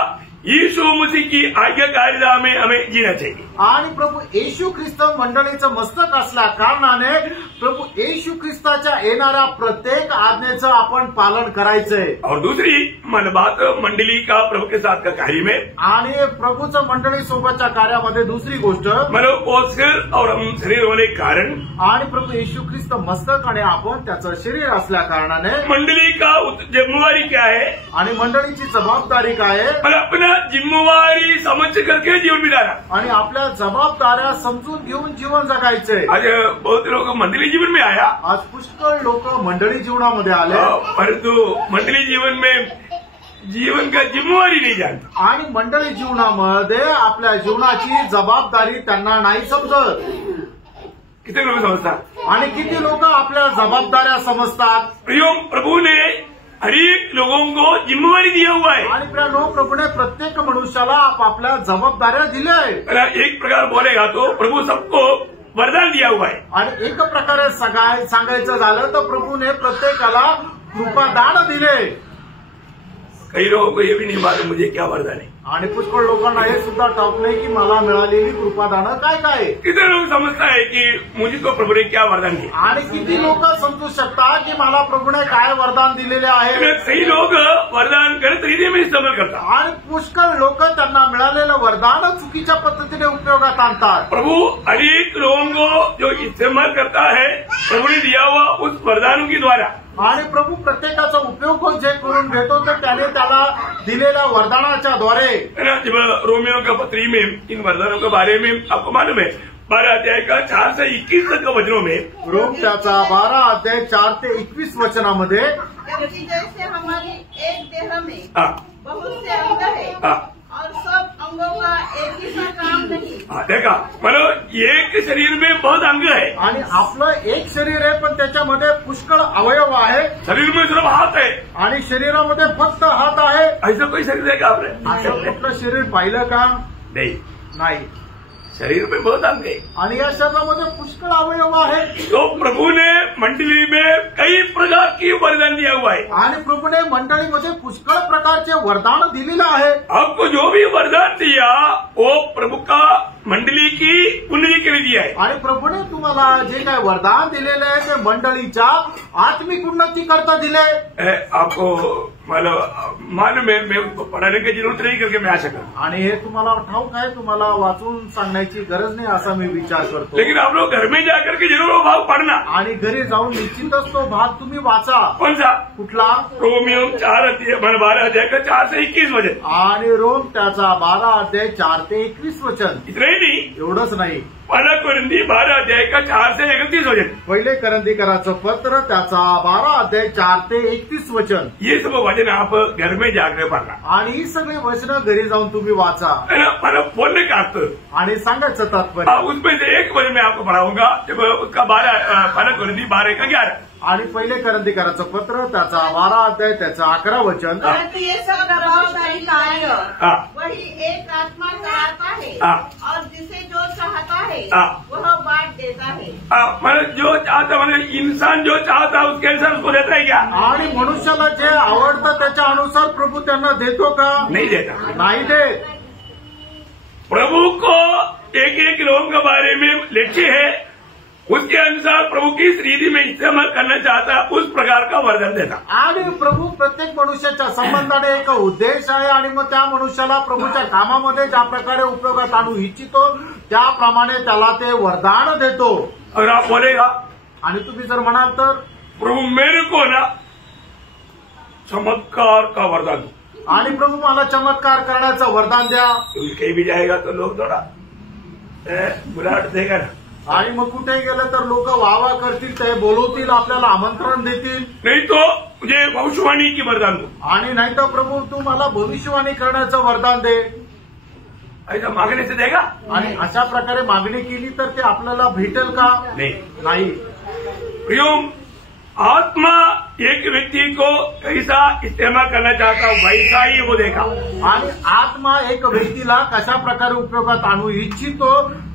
यीशु मसीह की आज्ञाकारिता में हमें जीना चाहिए. आणि प्रभू येशू ख्रिस्त मंडळीचं मस्तक असल्या कारणाने प्रभू येशू ख्रिस्ताच्या येणाऱ्या प्रत्येक आज्ञेचं आपण पालन करायचंय. और दूसरी मन बात मंडली का प्रभु के साथ का कार्य में, आणि प्रभूचं मंडळी सोबतच्या कार्यामध्ये दुसरी गोष्ट मतलब वो सिर और हम शरीर होने के कारण, आणि प्रभू येशू ख्रिस्त मस्तक आणि आपण त्याचं शरीर असल्या कारणाने मंडली का जिम्मेवारी क्या है आणि मंडळीची जबाबदारी काय आहे, और अपना जिम्मेवारी समझ करके जीवन बिताना. आणि आपल्या जबाबदाऱ्या समजून घेऊन जीवन जगायचंय. आज बहुत लोग मंडली जीवन में आया, आज पुष्कळ लोक मंडळी जीवनामध्ये आले, परंतु मंडली जीवन में जीवन का जिम्मेवारी नहीं जानता. आणि मंडळी जीवनामध्ये आपल्या जीवनाची जबाबदारी त्यांना नाही समजत. कितने लोग समझतात. आणि किती लोक आपल्या जबाबदाऱ्या समजतात. प्रियो, प्रभु ने हर एक लोगों को जिम्मेवारी दिया हुआ है. आणि प्रिय प्रभूने प्रत्येक मनुष्याला आपापल्या जबाबदाऱ्या दिल्या आहेत. एक प्रकार बोलेगा तो प्रभु सबको वरदान दिया हुआ है. आणि एक प्रकारे सांगायचं झालं तर प्रभूने प्रत्येकाला कृपादान दिले. कई लोगों को ये भी नहीं मालूम मुझे क्या वरदान है. आणि पुष्कळ लोकांना हे सुद्धा ठाऊक नाही की मला मिळालेली कृपादानं काय काय. कितने लोग समझता है कि मुझे तो प्रभु ने क्या वरदान दिया. आणि किती लोक समजू शकतात की मला प्रभूने काय वरदान दिलेले आहे. कई लोग वरदान गलत रीति में इस्तेमाल करता. आणि पुष्कळ लोक त्यांना मिळालेलं वरदान चुकीच्या पद्धतीने उपयोगात आणतात. प्रभु अनेक लोगों को जो इस्तेमाल करता है प्रभु ने दिया हुआ उस वरदानों के द्वारा, आणि प्रभू प्रत्येकाचा उपयोग जे करून घेतो तर त्याने त्याला दिलेल्या वरदानाच्या द्वारे. जब रोमियो का पत्री में इन वरदानों के बारे में आपको मालूम है 12 का 4 से 21 तक के वचनों में, रोम त्याचा 12 4 ते 21 वचनामध्ये, जैसे हमारी एक देह में बहुत से अंग है और सब अंगों का एक ही सा काम नहीं. देखा, मतलब एक शरीर में बहुत अंग है. आणि आपलं एक शरीर आहे पण त्याच्यामध्ये पुष्कळ अवयव आहे. शरीर में सिर्फ हाथ है आणि शरीरामध्ये फक्त हात आहे. ऐसा कोई शरीर है क्या आपने? असं कुठलं शरीर पाहिलं का? नाही. शरीर में बहुत अंग है आणि या शरीरामध्ये पुष्कळ अवयव आहे. तो प्रभु ने मंडली में कई प्रकार की वरदान दिया हुआ है. आणि प्रभूने मंडळीमध्ये पुष्कळ प्रकारचे वरदान दिलेलं आहे. आपको जो भी वरदान दिया वो प्रभु का मंडली की उन्नति के लिए दिया है. आणि प्रभूने तुम्हाला जे काय वरदान दिलेलं आहे ते मंडळीच्या आत्मिक उन्नती करता दिले. आपको मालूम है, मैं उसको पढ़ाने की जरूरत नहीं करके मैं आशा करता. आणि हे तुम्हाला ठाऊक आहे, तुम्हाला वाचून सांगण्याची गरज नाही असा मी विचार करतो. लेकिन आप लोग घर में जाकर के जरूर वो भाग पढ़ना. आणि घरी जाऊन निश्चितच तो भाग तुम्ही वाचा. कौन सा? कुठला? रोमियो 12 का 4 से 21 वचन. आणि रोम त्याचा 12 4 ते 21 वचन. इतना ही नहीं, एवढंच नाही, पहला कोरिन्थी 12 का 4 से 31 वचन. पहिले करंदीकराचं पत्र त्याचा 12 4 ते 31 वचन. ये सब वचन आप घर में जाकर पढ़ना. आणि ही सगळी वचनं घरी जाऊन तुम्ही वाचा. मतलब बोलने का अर्थ आणि सांगायचं तात्पर्य. उसमें से एक वचन मैं आपको पढ़ाऊंगा, जब उसका 12 कोरिन्थी 12 का 11. आणि पहिले करंदीकराचं पत्र त्याचा 12 त्याचं 11 वचन. परंतु ये सब प्रभावशाली कार्य वही एक आत्मा कराता है और जिसे जो चाहता है वह बांट देता है. मतलब जो चाहता, मतलब इंसान जो चाहता है उसके अनुसार उसको देता है क्या? आणि मनुष्याला जे आवडतं त्याच्या अनुसार प्रभू त्यांना देतो का? नहीं देता. नाही देत. प्रभु को एक लोगों के बारे में लक्ष्य है उसके अनुसार प्रभु किस रीति में इस्तेमाल करना चाहता है उस प्रकार का वरदान देता। आणि प्रभू प्रत्येक मनुष्याच्या संबंधाने एक उद्देश आहे आणि मग त्या मनुष्याला प्रभूच्या कामामध्ये ज्या प्रकारे उपयोगात आणू इच्छितो त्याप्रमाणे त्याला ते वरदान देतो। अगर आप बोलेगा आणि तुम्ही जर म्हणाल तर प्रभु मेरे को ना चमत्कार का वरदान दो, आणि प्रभू मला चमत्कार करण्याचं वरदान द्या, कहीं भी जाएगा तो लोग थोड़ा बुलाहट देगा ना, आणि मग कुठे गेलं तर लोक वाहवा करतील, ते बोलवतील, आपल्याला आमंत्रण देतील। नहीं तो मुझे भविष्यवाणी की वरदान दो, आणि नाही तर प्रभू तू मला भविष्यवाणी करण्याचं वरदान दे, ऐसा मागने से देगा? आणि अशा प्रकारे मागणी केली तर ते आपल्याला भेटेल का? नाही। प्रियोम, आत्मा एक व्यक्ति को कैसा इस्तेमाल करना चाहता हूं वैसा ही वो देखा, आणि आत्मा एक व्यक्तीला कशा प्रकारे उपयोगात आणू इच्छितो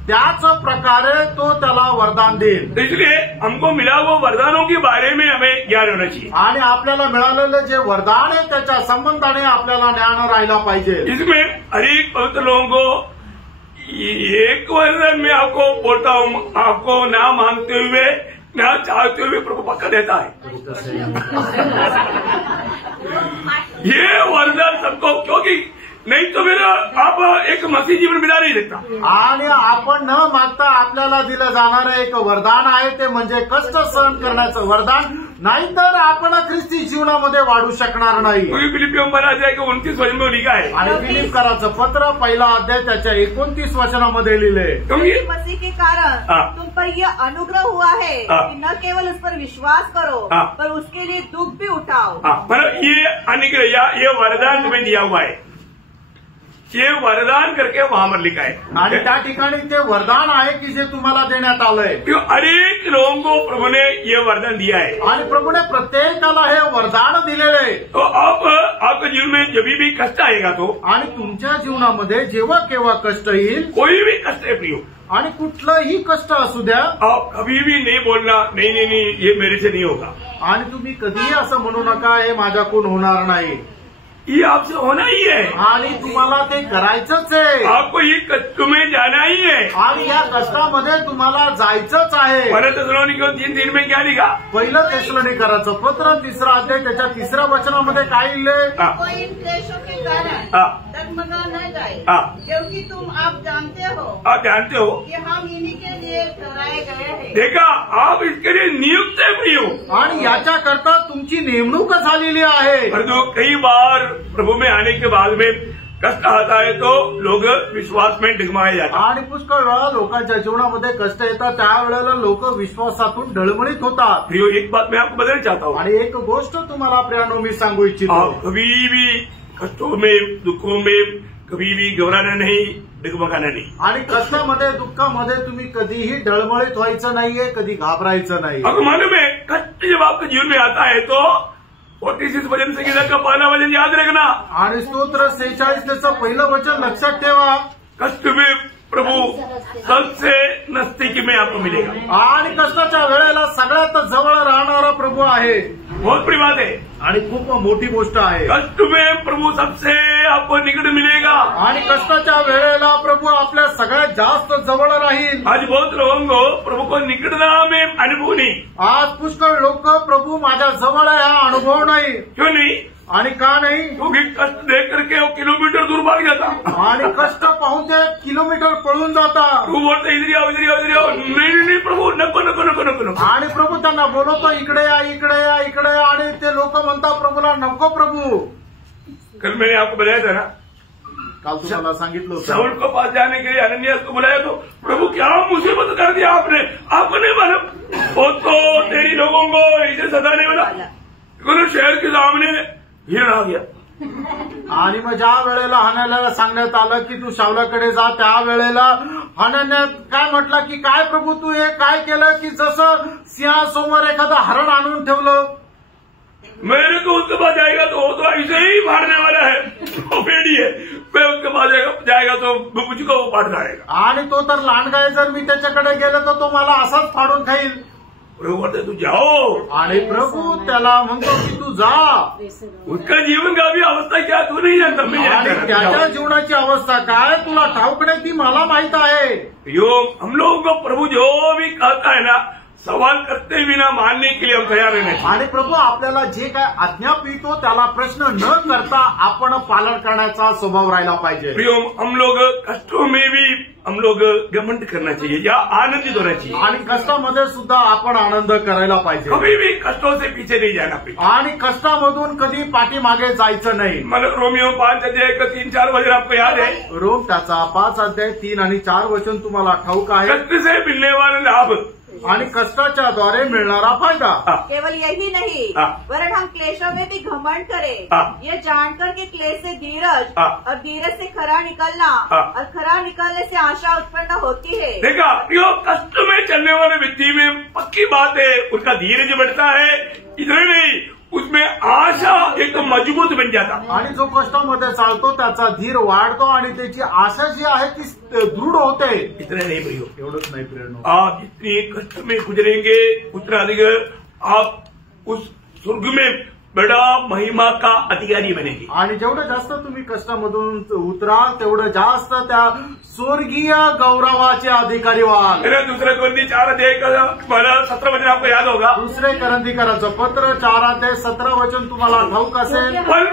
त्याच प्रकारे तो त्याला वरदान देईल। इसलिए हमको मिला वो वरदानों के बारे में हमें ज्ञान होना चाहिए, आणि आपल्याला मिळालेलं जे वरदान आहे त्याच्या संबंधाने आपल्याला ज्ञान राहिला पाहिजे। इसमें हर एक पवित्र लोगों को एक वरदान में आपको बोलता हूं, आपको ना मांगते हुए ना चाहते हुए प्रभु पक्का देता है। ये वरदान सबको, क्योंकि नहीं तो मेरा आप एक मसीह जीवन बिना नहीं देखता। आणि आपण न मागता आपल्याला दिलं जाणारं एक वरदान आहे ते म्हणजे कष्ट सहन करण्याचं वरदान, नाहीतर आपण ख्रिस्ती जीवनामध्ये वाढू शकणार नाही। फिलिपियों 29 वचन में लिखा है, आणि फिलिपकराचं पत्र पहिला अध्याय त्याच्या 29 वचनामध्ये लिहिले, क्योंकि मसीह के कारण हाँ। तुम पर यह अनुग्रह हुआ है हाँ। कि न केवल उस पर विश्वास करो हाँ। पर उसके लिए दुख भी उठाओ। मतलब ये अनुग्रह या ये वरदान तुम्हें दिया हुआ है, ये वरदान करके वहां पर लिखा है, आणि त्या ठिकाणी ते वरदान आहे की जे तुम्हाला देण्यात आलंय। अनेक लोगों को प्रभु ने ये वरदान दिया है, आणि प्रभूने प्रत्येकाला हे वरदान दिलेले। तो अब आपके जीवन में जब भी कष्ट आएगा तो, आणि तुमच्या जीवनामध्ये जेव्हा केव्हा कष्ट येईल, कोई भी कष्ट है प्रियो, आणि कुठलंही कष्ट असू द्या, आप कभी भी नहीं बोलना नहीं नहीं नहीं ये मेरे से नहीं होगा, आणि तुम्ही कधीही असं म्हणू नका हे माझ्याकडून होणार नाही, ये आपसे होना ही है, आणि तुम्हाला ते करायचंच आहे, आपको ये कष्ट में जाना ही है, आणि या कष्टामध्ये तुम्हाला जायचंच आहे। पहले तेसलोनिकैयों 3:3 में क्या लिखा? पहिलं तेसलोनिकराचं पत्र 3रा अध्याय त्याच्या 3ऱ्या वचनामध्ये काय लिहिलंय? कोई इन क्लेशों के कारण डगमगा न जाए, क्योंकि तुम आप जानते हो कि हम इन्हीं के लिए ठहराए गए हैं। देखा, आप इसके लिए नियुक्त है प्रियो, आणि याच्याकरता तुमची नेमणूक झालेली आहे। परंतु कई बार प्रभु में आने के बाद में कष्ट आता है तो लोग विश्वास में डगमगाए जाते हैं, आणि पुष्कळ वेळा लोकांच्या जीवनामध्ये कष्ट येतात त्यावेळेला लोक विश्वासातून डळमळीत होतात। प्रियो, एक बात मैं आपको बताना चाहता हूँ, आणि एक गोष्ट तुम्हाला प्रियानो मी सांगू इच्छितो, आप कभी भी कष्टों में दुखों में कभी भी घबराना नहीं, डगमगाना नहीं, आणि कष्टामध्ये दुःखामध्ये तुम्ही कधीही डळमळीत व्हायचं नाहीये, कधी घाबरायचं नाही। आपको मालूम है कष्ट जब आपके जीवन में आता है तो 36 वचन से का पहला वचन याद रखना, आणि स्तोत्र 46 त्याचं पहिलं वचन लक्षात ठेवा, कष्ट में प्रभु सबसे नजदीकी में आपको मिलेगा, आणि कष्टाच्या वेळेला सगळ्यात जवळ राहणारा प्रभू आहे। बहुत बड़ी बात है, आणि खूप मोठी गोष्ट आहे। कष्ट में प्रभु सबसे आपको निकट मिलेगा, आणि कष्टाच्या वेळेला प्रभू आपल्या सगळ्यात जास्त जवळ राहील। आज बहुत लोगों को प्रभु को निकटता में अनुभव नहीं, आज पुष्कळ लोक प्रभू माझ्या जवळ आहे हा अनुभव नाही। क्यों नहीं? आणि का नाही? क्योंकि कष्ट देख करके वो किलोमीटर दूर भाग जाता, आणि कष्ट पाहून ते किलोमीटर पळून जातात। प्रभु बोलते इधर आओ इधर आओ इधर आओ, नहीं नहीं प्रभु नको नको नको नको नको, आणि प्रभू त्यांना बोलवतो इकडे या इकडे या इकडे या, आणि ते लोक म्हणतात प्रभूला नको प्रभू। कल मैंने आपको बताया था ना, काल तुम्हाला सांगितलं होतं, शाऊल को पास जाने के लिए अननियास को बुलाया तो प्रभु क्या मुसीबत कर दिया आपने, आपको नहीं मालूम वो तो तेरी लोगों को इधर सताने वाला, शहर के सामने भीड़ आ गया, आणि मग ज्या वेळेला हनन्याला सांगण्यात आलं की तू शाऊलाकडे जा, त्या वेळेला हनन्या काय म्हटलं की काय प्रभू तू हे काय केलं की जसं सिंहासमोर एखादं हरण आणून ठेवलं, मेरे को उसके पास जाएगा तो वो तो ऐसे ही मारने वाला है, वो बेड़ी है, मैं उसके पास जाएगा तो मुझको वो पाट जाएगा, आणि तो तर लांडगा आहे, जर मी त्याच्याकडे गेलो तर तो मला असाच फाडून खाईल। प्रभु बोलते तू जाओ, आणि प्रभू त्याला म्हणतो की तू जा. उसका जीवन का भी अवस्था क्या तू नहीं जानता, मैं आणि जानता. त्याच्या जीवनाची अवस्था काय तुला ठाऊक नाही, ती मला माहित आहे. योग हम लोगों को प्रभु जो भी कहता है ना, सवाल करते बिना मानने के लिए हम तैयार रहना चाहिए. आणि प्रभू आपल्याला जे काय आज्ञा पितो त्याला प्रश्न न करता आपण पालन करण्याचा स्वभाव राहिला पाहिजे. प्रियो, हम लोग कष्टों में भी हम लोग घमंड करना चाहिए या आनंदित होना चाहिए. आणि कष्टामध्ये सुद्धा आपण आनंद करायला पाहिजे. कभी भी कष्टों से पीछे नहीं जाना चाहिए. आणि कष्टामधून कधी पाठीमागे जायचं नाही. मतलब रोमियो 5 अध्याय 3-4 वचन आपको याद है. रोम त्याचा 5 अध्याय 3 आणि 4 वचन तुम्हाला ठाऊक आहे. कष्ट से मिलने वाले लाभ आणि कष्टाच्या द्वारे मिळणारा फायदा. केवल यही नहीं, वरन हम क्लेशों में भी घमंड करें, ये जानकर कि क्लेश से धीरज और धीरज से खरा निकलना और खरा निकलने से आशा उत्पन्न होती है. देखा प्रियो, कष्ट में चलने वाले व्यक्ति में पक्की बात है उसका धीरज बढ़ता है. इधर नहीं, उसमें आशा एक तो मजबूत बन जाता. आणि जो कष्टामध्ये चालतो त्याचा धीर वाढतो आणि त्याची आशा जी आहे ती दृढ होते. इतने नहीं प्रियो, एवढंच नाही प्रेरणा. आप जितनी कष्ट में गुजरेंगे उतना अधिक आप उस स्वर्ग में बड़ा महिमा का अधिकारी बनेंगे. आणि जेवढं जास्त तुम्ही कष्टामधून उतराल तेवढं जास्त त्या स्वर्गीय गौरवाचे अधिकारी व्हाल. मेरा दूसरा कोरिंथी 4 अध्याय का 17 वचन आपको याद होगा. दुसरे करंथीकरांचं पत्र 4 अध्याय 17 वचन तुम्हाला ठाऊक असेल. फल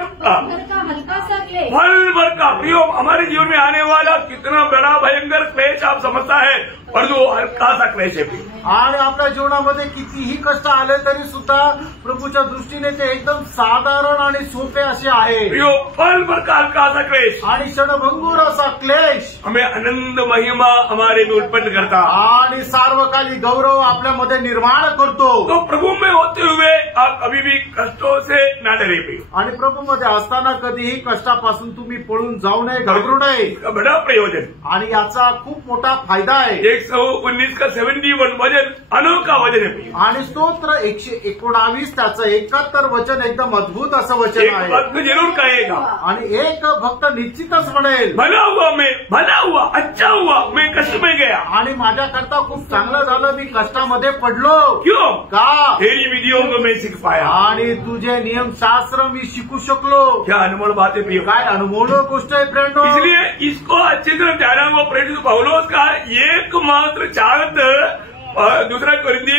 हल्का सा क्लेश, फल भर का प्रियो, हमारे जीवन में आने वाला कितना बड़ा भयंकर क्लेश आप समझता है, और जो हल्का सा क्लेश है. आणि आपल्या जीवनामध्ये कितीही कष्ट आले तरी सुद्धा प्रभूच्या दृष्टीने ते एकदम साधारण आणि सोपे असे आहे. प्रियो, फल भर का हल्का सा क्लेश आणि क्षणभंगूर असा क्लेश हमें आनंद महिमा हमारे में उत्पन्न करता आणि सार्वकालिक गौरव आपल्यामध्ये निर्माण करतो. तो प्रभु में होते हुए आप कभी भी कष्टों से न डरे. प्रियो, आणि प्रभूमध्ये असताना कधीही कष्टापासून तुम्ही पळून जाऊ नये, घाबरू नये. इसका बड़ा प्रयोजन आणि याचा खूप मोठा फायदा आहे. 119 का 71 वचन अनोखा वचन है. प्रियो, आणि स्तोत्र 119 त्याचं 71 वचन एकदम अद्भुत असं वचन एक आहे. भक्त जरूर कहेगा, आणि एक भक्त निश्चितच म्हणेल, भला हुआ मैं, भला हुआ, अच्छा हुआ मैं कष्ट में गया. आणि माझ्याकरता खूप चांगलं झालं, मी कष्टामध्ये पडलो. क्यों? का? तेरी विधियों को मैं सीख पाया. आणि तुझे नियमशास्त्र मी शिकू शकलो. क्या अनमोल बात है प्रियो. काय अनमोल गोष्ट आहे फ्रेंड. इसलिए इसको अच्छी तरह ध्यान वो प्रेरित पौलुस का एकमात्र चाहत दूसरा कोरिन्थी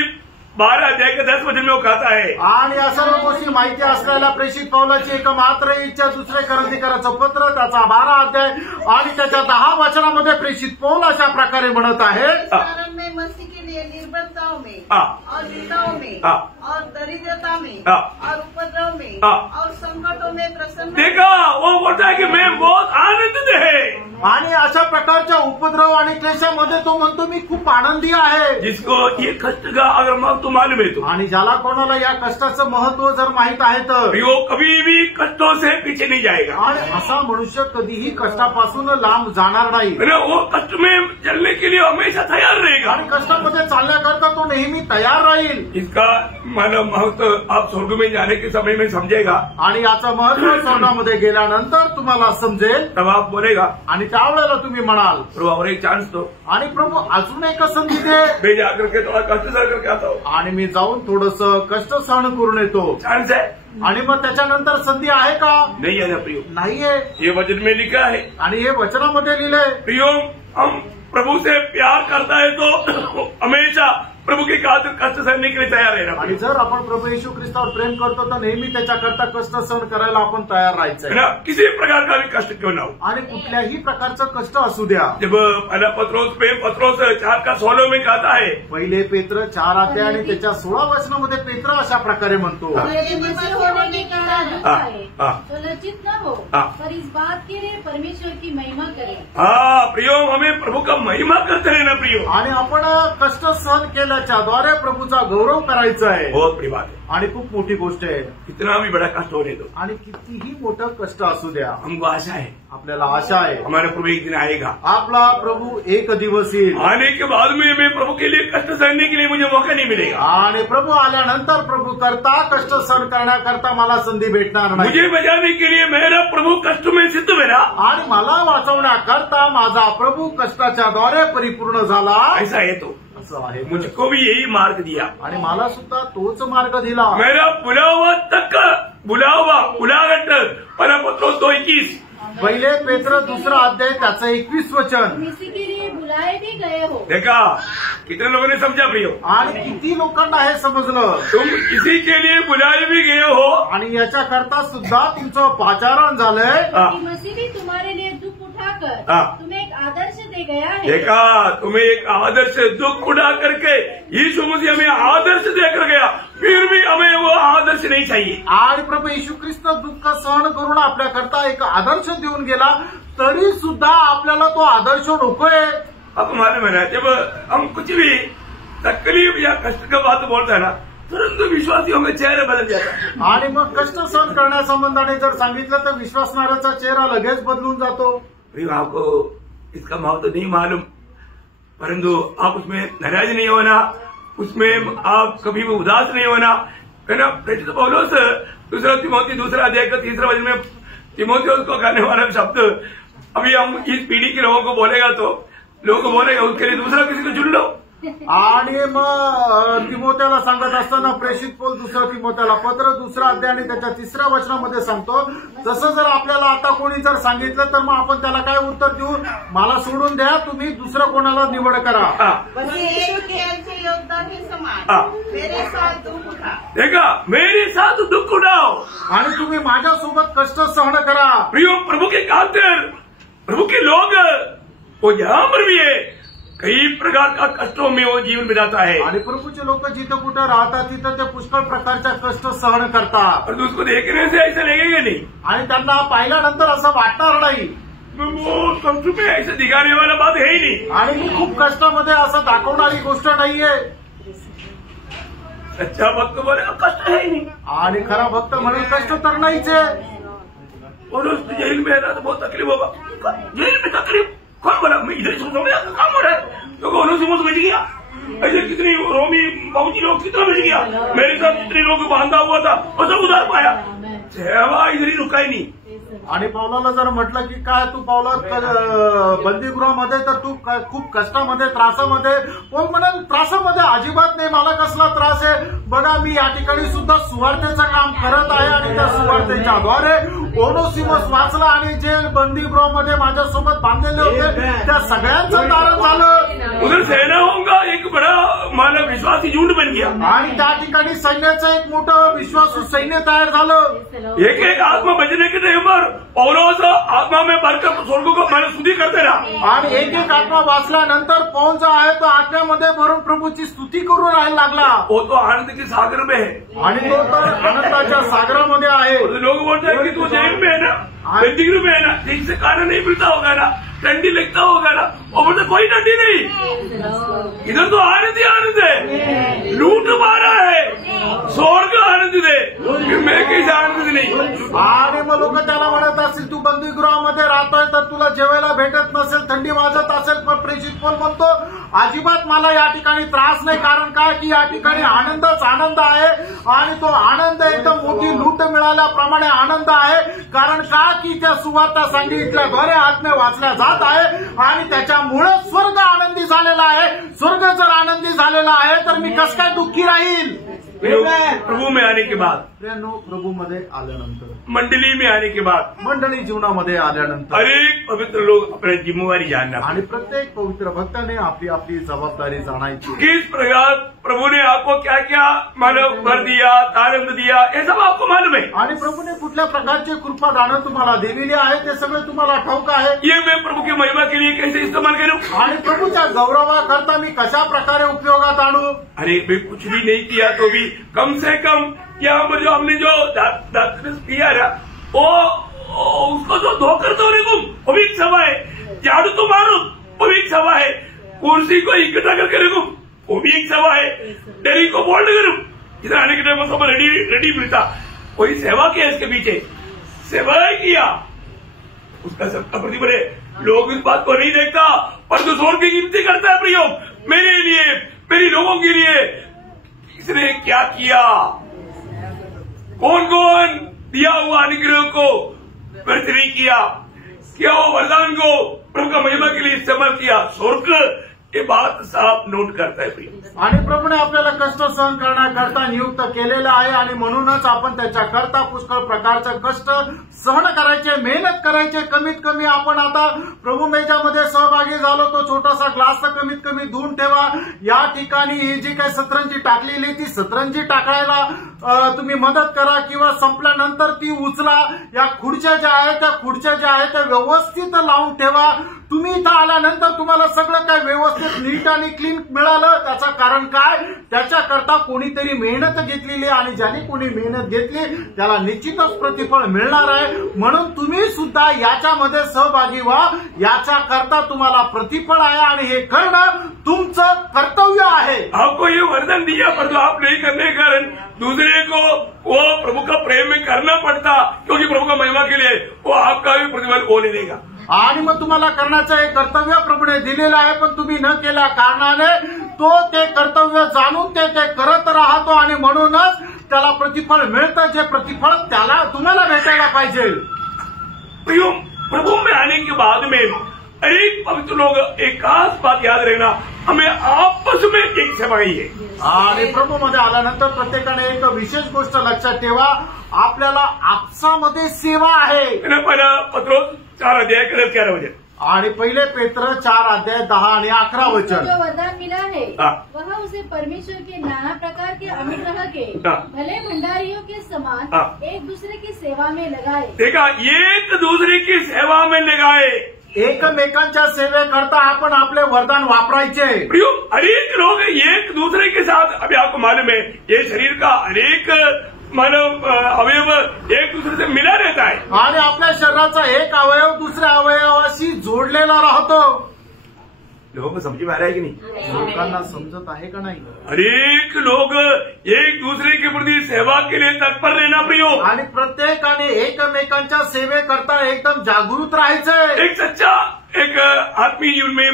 12 अध्याय के 10 वचन में वो कहता है. आणि या सर्व गोष्टी माहिती असलेल्या प्रेषित पौलाची एक मात्र इच्छा दुसरे करंथीकरांचं पत्र त्याचा 12 अध्याय आणि त्याच्या 10 वचनामध्ये प्रेषित पौल अशा प्रकारे म्हणत आहे. कारण मैं मसीह के लिए निर्बलताओं में और निंदाओं में और दरिद्रता में और उपद्रव में और संकटों में प्रसन्न. देखा, वो बोलता है कि मैं बहुत आनंदित है. आणि अशा प्रकारच्या उपद्रव आणि क्लेशामध्ये तो म्हणतो मी खूप आनंदी आहे. जिसको ये कष्ट का अगर महत्व मालूम है तो, आणि ज्याला कोणाला या कष्टाचं महत्व जर माहित आहे तर वो कभी भी कष्टों से पीछे नहीं जाएगा. आणि असा मनुष्य कधीही कष्टापासून लांब जाणार नाही. वो कष्ट में चलने के लिए हमेशा तैयार रहेगा. आणि कष्टामध्ये चालण्याकरता तो नेहमी तयार राहील. इसका मानव महत्व आप स्वर्ग में जाने के समय में समझेगा. आणि याचं महत्व स्वर्गामध्ये गेल्यानंतर तुम्हाला समजेल. तब आप बोलेगा, आणि त्यावेळेला तुम्ही म्हणाल प्रभु और एक चांस दो. आणि प्रभू अजून एक संधी दे. मैं जाकर के थोड़ा कष्ट सहन करके आता हूँ. आणि मी जाऊन थोडंसं कष्ट सहन करून येतो. चांस है? आणि मग त्याच्यानंतर संधी आहे का? नहीं है ना प्रियो. नाहीये. ये वचन में लिखा है. आणि हे वचनामध्ये लिहिलंय. प्रियो, हम प्रभु से प्यार करता है तो हमेशा प्रभु की खातिर कष्ट सहने के लिए तैयार रहना. आणि जर आपण प्रभू येशू ख्रिस्तावर प्रेम करतो तर नेहमी त्याच्याकरता कष्ट सहन करायला आपण तयार राहायचंय. ना किसी प्रकार का भी कष्ट क्यों ना हो. आणि कुठल्याही प्रकारचं कष्ट असू द्या. जब पहला पत्रोस 4 का 16 में कहता है, पहिले पेत्र 4 अध्याय आणि त्याच्या 16 वचनामध्ये पेत्र अशा प्रकारे म्हणतो, यदि मसीह होने के कारण दुख आए तो लज्जित न हो, पर इस बात के लिए परमेश्वर की महिमा करें. प्रियो, हमें प्रभु का महिमा करते रहना प्रियो. आणि आपण कष्ट सहन केल्याच्या द्वारे प्रभूचा गौरव करायचा आहे. बहुत बड़ी बात है. आणि खूप मोठी गोष्ट आहे. कितना भी बड़ा कष्ट होने दो. आणि कितीही मोठं कष्ट असू द्या, हमको आशा है, आपल्याला आशा आहे हमारा प्रभु एक दिन आएगा. आपला प्रभू एक दिवस येईल. आने के बाद में मैं प्रभु के लिए कष्ट सहने के लिए मुझे मौका नहीं मिलेगा. आणि प्रभू आल्यानंतर प्रभू करता कष्ट सहन करण्याकरता मला संधी भेटणार नाही. मुझे बचाने के लिए मेरा प्रभु कष्ट में सिद्ध बना. आणि मला वाचवण्याकरता माझा प्रभू कष्टाच्या द्वारे परिपूर्ण झाला. ऐसा है तो असं आहे. मुझको भी यही मार्ग दिया आणि मला सुद्धा तोच मार्ग दिला. मेरा बुलावा तक बुलावा उलागट पहला पत्रोस 2:21 पहिले पेत्र 2 अध्याय त्याचं 21 वचन. तुम इसी के लिए बुलाए भी गए हो. देखा कितने लोगों ने समझा प्रियो. आणि किती लोकांना हे समजलं. तुम इसी के लिए बुलाए भी गए हो आणि याच्याकरता सुद्धा तुमचं पाचारण झालंय. कि मसीह भी तुम्हारे लिए दुख उठाकर तुम्हें एक आदर्श दे गया है. देखा तुम्हें एक आदर्श दुख उठा करके यीशु मसीह हमें आदर्श देकर गया, फिर भी हमें वो आदर्श नहीं चाहिए. आणि प्रभू येशू ख्रिस्त दुःख सहन करून आपल्याकरता एक आदर्श देऊन गेला, तरी सुद्धा आपल्याला तो आदर्श नकोय. आपको मालूम है ना, जब हम कुछ भी तकलीफ या कष्ट का बात बोलते हैं ना, तुरंत विश्वासियों में चेहरा बदल जाता है. आणि मग कष्ट सहन करण्यासंबंधाने जर सांगितलं तर विश्वासणाऱ्याचा चेहरा लगेच बदलून जातो. आपको इसका भाव तो नहीं मालूम, परंतु आप उसमें नाराज नहीं होना, उसमें आप कभी भी उदास नहीं होना, है ना. प्रेरित पौलुस 2 तिमोथी 2 अध्याय का 3 वचन में तिमोथियुस को कहने वाला शब्द अभी हम इस पीढ़ी के लोगों को बोलेगा तो लोग बोलेगा उसके लिए दूसरा किसी को चुन लो. आणि मग तिमोथ्याला सांगत असताना प्रेषित पौल 2 तिमोथ्याला पत्र 2 अध्याय आणि त्याच्या 3 वचनामध्ये सांगतो, तसं जर आपल्याला आता कोणी जर सांगितलं तर मग आपण त्याला काय उत्तर देऊ, मला सोडून द्या, तुम्ही दुसरं कोणाला निवड करा. योगदान के समान मेरे साथ दुख उठा. देखा मेरे साथ दुख उठाओ आणि तुम्ही माझ्यासोबत कष्ट सहन करा. प्रियो प्रभु के खातिर प्रभु के लोग वो यहाँ पर भी है, कई प्रकार का कष्टों में वो जीवन बिताता है. आणि प्रभूचे लोक जिथं कुठं राहतात तिथं ते पुष्कळ प्रकारच्या कष्ट सहन करतात. और उसको देखने से ऐसा लगेगा नहीं, आणि त्यांना पाहिल्यानंतर असं वाटणार नाही. वो कष्ट में ऐसे दिखाने वाला बात है ही नहीं. आणि मी खूप कष्टामध्ये असं दाखवणारी गोष्ट नाहीये. सच्चा भक्त बोले कष्ट है ही नहीं. आणि खरा भक्त म्हणेल कष्ट तर नाहीच आहे. और उस जेल में रहना तो बहुत तकलीफ होगा. जेल में तकलीफ कौन बोला, मैं इधर ही सोच रहा काम हो रहा है, तो ओनेसिमस बच गया. ऐसे कितनी रोमी बाबूजी लोग कितना बच गया, मेरे साथ जितने लोग बांधा हुआ था वो सब उधार पाया. सेवा इधर ही रुका ही नहीं. आणि पावलाला जर म्हटलं की काय तू पावला बंदीगृहामध्ये तर तू खूप कष्टामध्ये त्रासामध्ये, कोण म्हणाल त्रासामध्ये अजिबात नाही, मला कसला त्रास आहे. बघा मी या ठिकाणी सुद्धा सुवार्थेचं काम करत आहे आणि त्या सुवार्थेच्या द्वारे ओनेसिमस वाचला आणि जे बंदीगृहामध्ये माझ्यासोबत बांधलेले होते त्या सगळ्यांचं तारण झालं. उधर सेना होगा एक बड़ा मानव विश्वासी झुंड बन गया. आणि त्या ठिकाणी सैन्याचं एक मोठं विश्वासू सैन्य तयार झालं. एक एक आत्मा बचने के टाइम पर पौलुस आत्मा में भरकर स्वर्ग को मैंने स्तुति करते रहा. आणि एक एक आत्मा वाचल्यानंतर पौल जो आहे तो आत्म्यामध्ये भरून प्रभूची स्तुती करून राहायला लागला. वो तो आनंद के सागर में है. आणि तो तर आनंदाच्या सागरामध्ये आहे. लोग बोलते हैं कि तू जेल में है ना, बंदीगृह में है ना, ठीक से खाना नहीं मिलता होगा ना, ठंडी लगता होगा ना. और बोलते कोई ठंडी नहीं, इधर तो आनंद ही आनंद है, लूट मारा है, स्वर्ग आनंद दे, फिर मैं कैसे आनंद नहीं. आणि मग लोक त्याला म्हणत असतील तू बंदीगृहामध्ये राहतोय तर तुला जेवायला भेटत नसेल, थंडी वाजत असेल, पण प्रेषित पौल म्हणतो अजिबात मला या ठिकाणी त्रास नाही. कारण काय की या ठिकाणी आनंदच आनंद आहे. आणि तो आनंद एकदम मोठी लूट मिळाल्याप्रमाणे आनंद आहे. कारण का की त्या सुवार्ता सांगितल्याद्वारे आत्म्या वाचल्या जात आहे आणि त्याच्यामुळे स्वर्ग आनंदी झालेला आहे. स्वर्ग जर आनंदी झालेला आहे तर मी कसं काय दुःखी राहील. प्रभु में आने के बाद, प्रभूमध्ये आल्यानंतर, मंडली में आने के बाद, मंडळी जीवनामध्ये आल्यानंतर हर एक पवित्र लोग अपनी जिम्मेवारी जानना आणि प्रत्येक पवित्र भक्ताने आपली आपली जबाबदारी जाणायची. किस प्रकार प्रभु ने आपको क्या क्या मानव भर दिया, आनंद दिया, ये सब आपको मालूम है. आणि प्रभूने कुठल्या प्रकारची कृपा दानं तुम्हाला दिलेली आहे ते सगळं तुम्हाला ठाऊक आहे. ये मैं प्रभु की महिमा के लिए कैसे इस्तेमाल करूं, आणि प्रभूच्या गौरवाकरता मी कशा प्रकारे उपयोगात आणू. अरे मैं कुछ भी नहीं किया तो भी कम से कम यहाँ पर जो हमने जो दातृत्व किया ना, वो उसको जो धोकर तो नहीं तुम, वो भी एक सभा है. झाड़ू तो मारो, वो भी एक सभा है. कुर्सी को इकट्ठा करके रखो, वो भी एक सभा है. डेली को बोल्ड करूं, इधर आने के टाइम सब रेडी मिलता, कोई सेवा किया इसके पीछे, सेवा किया, उसका सबका प्रतिफल है. लोग इस बात को नहीं देखता, पर तो स्वर्ग की गिनती करता है प्रयोग मेरे लिए, मेरी लोगों के लिए किसने क्या किया, कौन कौन दिया हुआ अनुग्रह को व्यर्थ नहीं किया, क्या वो वरदान को प्रभु का महिमा के लिए इस्तेमाल किया. स्वर्ग ये बात साफ नोट करता है प्रिय. आणि प्रभूने आपल्याला कष्ट सहन करण्याकरता नियुक्त केलेलं आहे आणि म्हणूनच आपण त्याच्याकरता पुष्कळ प्रकारचे कष्ट सहन करायचे, मेहनत करायचे. कमीत कमी आपण आता प्रभू मेजामध्ये सहभागी झालो तो छोटासा ग्लास तर कमीत कमी धुवून ठेवा. या ठिकाणी ही जी काही सतरंजी टाकलेली ती सतरंजी टाकायला तुम्ही मदत करा किंवा संपल्यानंतर ती उचला. या खुर्च्या ज्या आहेत त्या व्यवस्थित लावून ठेवा. तुम्ही इथं आल्यानंतर तुम्हाला सगळं काय व्यवस्थित नीट आणि क्लीन मिळालं. त्याचं कारण काय? त्याच्याकरता कोणीतरी मेहनत घेतलेली आणि ज्याने कोणी मेहनत घेतली त्याला निश्चितच प्रतिफळ मिळणार आहे. म्हणून तुम्ही सुद्धा याच्यामध्ये सहभागी व्हा. याच्याकरता तुम्हाला प्रतिफळ आहे आणि हे करणं तुमचं कर्तव्य आहे. आपको ये वरदान दिया पर तो आप नहीं करने के कारण दूसरे को वो प्रभु का प्रेम में करना पड़ता, क्योंकि प्रभु का महिमा के लिए वो आपका भी प्रतिफल वो नहीं देगा. आणि मग तुम्हाला करण्याचं हे कर्तव्य प्रभूने दिलेलं आहे, पण तुम्ही न केल्या कारणाने तो ते कर्तव्य जाणून ते करत राहतो आणि म्हणूनच त्याला प्रतिफळ मिळतं. जे प्रतिफळ त्याला तुम्हाला भेटायला पाहिजे. प्रभु में आने के बाद में अनेक पवित्र लोग एक खास बात याद रखना, हमें आपस में एक सेवाई है. आणि प्रभूमध्ये आल्यानंतर प्रत्येकाने एक विशेष गोष्ट लक्षात ठेवा, आपल्याला आपसामध्ये सेवा आहे. पहिला पत्रोस 4 अध्याय 11 वचन आणि पहिले पेत्र 4 अध्याय 10 आणि 11 वचन. जो वरदान मिला है वह उसे परमेश्वर के नाना प्रकार के अनुग्रह के भले भंडारियों के समान एक दूसरे की सेवा में लगाए. देखा, एक दूसरे की सेवा में लगाए. एकमेकांच्या सेवेकरता आपण आपले वरदान वापरायचे. अनेक लोग एक दूसरे के साथ, अभी आपको मालूम है ये शरीर का अनेक मानव अवयव एक दूसरे से मिला रहता है आणि आपल्या शरीराचा एक अवयव दुसऱ्या अवयवाशी जोडलेला राहतो. लोगों को समझ में आ रहा है कि नहीं? लोकांना समजत आहे का नाही? अनेक लोग एक दूसरे के प्रति सेवा के लिए तत्पर रहना प्रियो. आणि प्रत्येकाने एकमेकांच्या सेवेकरता एकदम जागृत राहायचंय. एक सच्चा एक आत्मीय जीवन में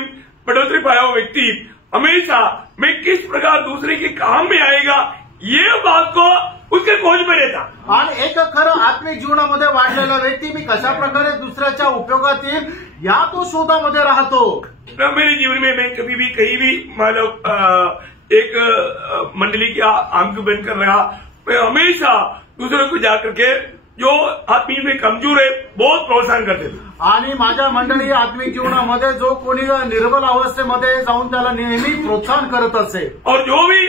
बढ़ोतरी पाया हुआ व्यक्ति हमेशा मैं किस प्रकार दूसरे के काम में आएगा ये बात को उसके खोज में रहता. आणि एक खरं आत्मिक जीवनामध्ये वाढलेला व्यक्ती मी कशा प्रकारे दुसऱ्याच्या उपयोगात येईल या तो शोधामध्ये राहतो. मेरे जीवन में मैं कभी भी कहीं भी मानव एक मंडली का अंग बनकर रहा, मैं हमेशा दूसरों को जाकर के जो आत्मीय में कमजोर है बहुत प्रोत्साहन करते थे. आणि माझ्या मंडळी आत्मिक जीवनामध्ये जो कोणी निर्बल अवस्थेमध्ये जाऊन त्याला नेहमी प्रोत्साहन करत असे. और जो भी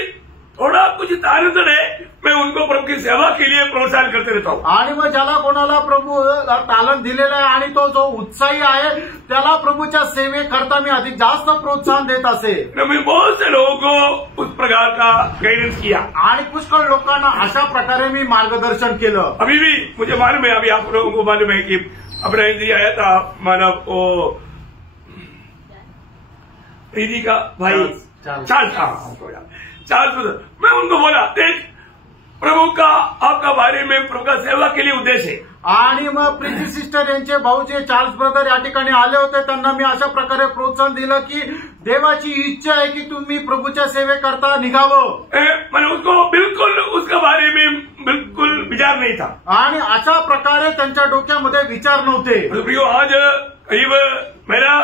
थोड़ा कुछ तारतड़ है मैं उनको प्रभु की सेवा के लिए प्रोत्साहन करते रहता हूँ. आणि मग ज्याला कोणाला प्रभू तालन दिलेलं आहे आणि तो जो उत्साही आहे त्याला प्रभूच्या सेवेकरता मी अधिक जास्त प्रोत्साहन देत असे. मैं बहुत से लोगों को उस प्रकार का गाइडेंस किया आणि पुष्कळ लोकांना अशा प्रकारे मी मार्गदर्शन केलं. अभी भी मुझे मालूम है, अभी आप लोगों को मालूम है कि अपना जी आया था मानव वो प्रीति का भाई चार्ल्स, मैं उनको बोला देख प्रभु का आपका बारे में प्रभु का सेवा के लिए उद्देश्य है. आणि मग प्रीती सिस्टर यांचे भाऊ जे चार्ल्स ब्रदर या ठिकाणी आले होते त्यांना मी अशा प्रकारे प्रोत्साहन दिलं की देवाची इच्छा आहे की तुम्ही प्रभूच्या सेवेकरता निघावं. मैंने उसको बिल्कुल उसका बारे में बिल्कुल विचार नहीं था. आणि अशा प्रकारे त्यांच्या डोक्यामध्ये विचार नव्हते. आज करीब मेरा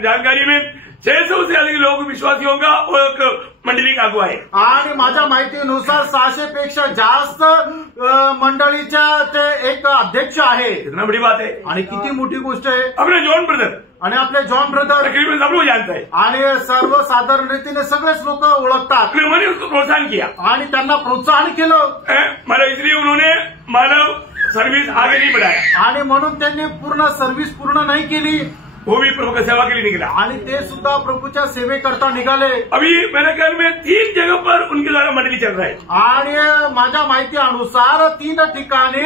जानकारी में 600 से अधिक लोग विश्वासियों का एक मंडली का अगुवा है. आणि माझ्या माहितीनुसार 600 पेक्षा जास्त मंडळीच्या ते एक अध्यक्ष आहे. इतना बड़ी बात है आणि किती मोठी गोष्ट आहे. अपने जॉन ब्रदर आणि आपले जॉन ब्रदर तकरीबन सब लोग जानता है आणि सर्वसाधारण रीतीने सगळेच लोक ओळखतात. मैंने उसको प्रोत्साहन किया आणि त्यांना प्रोत्साहन केलं. मला इसलिए उन्होंने मानव सर्विस आगे नहीं बढ़ाया आणि म्हणून त्यांनी पूर्ण सर्व्हिस पूर्ण नाही केली. वो भी प्रभु की सेवा के लिए निकला आणि ते सुद्धा प्रभूच्या सेवेकरता निघाले. अभी मेरे ख्याल में 3 जगह पर उनके द्वारा मंडली चल रहा है. आणि माझ्या माहिती अनुसार 3 ठिकाणी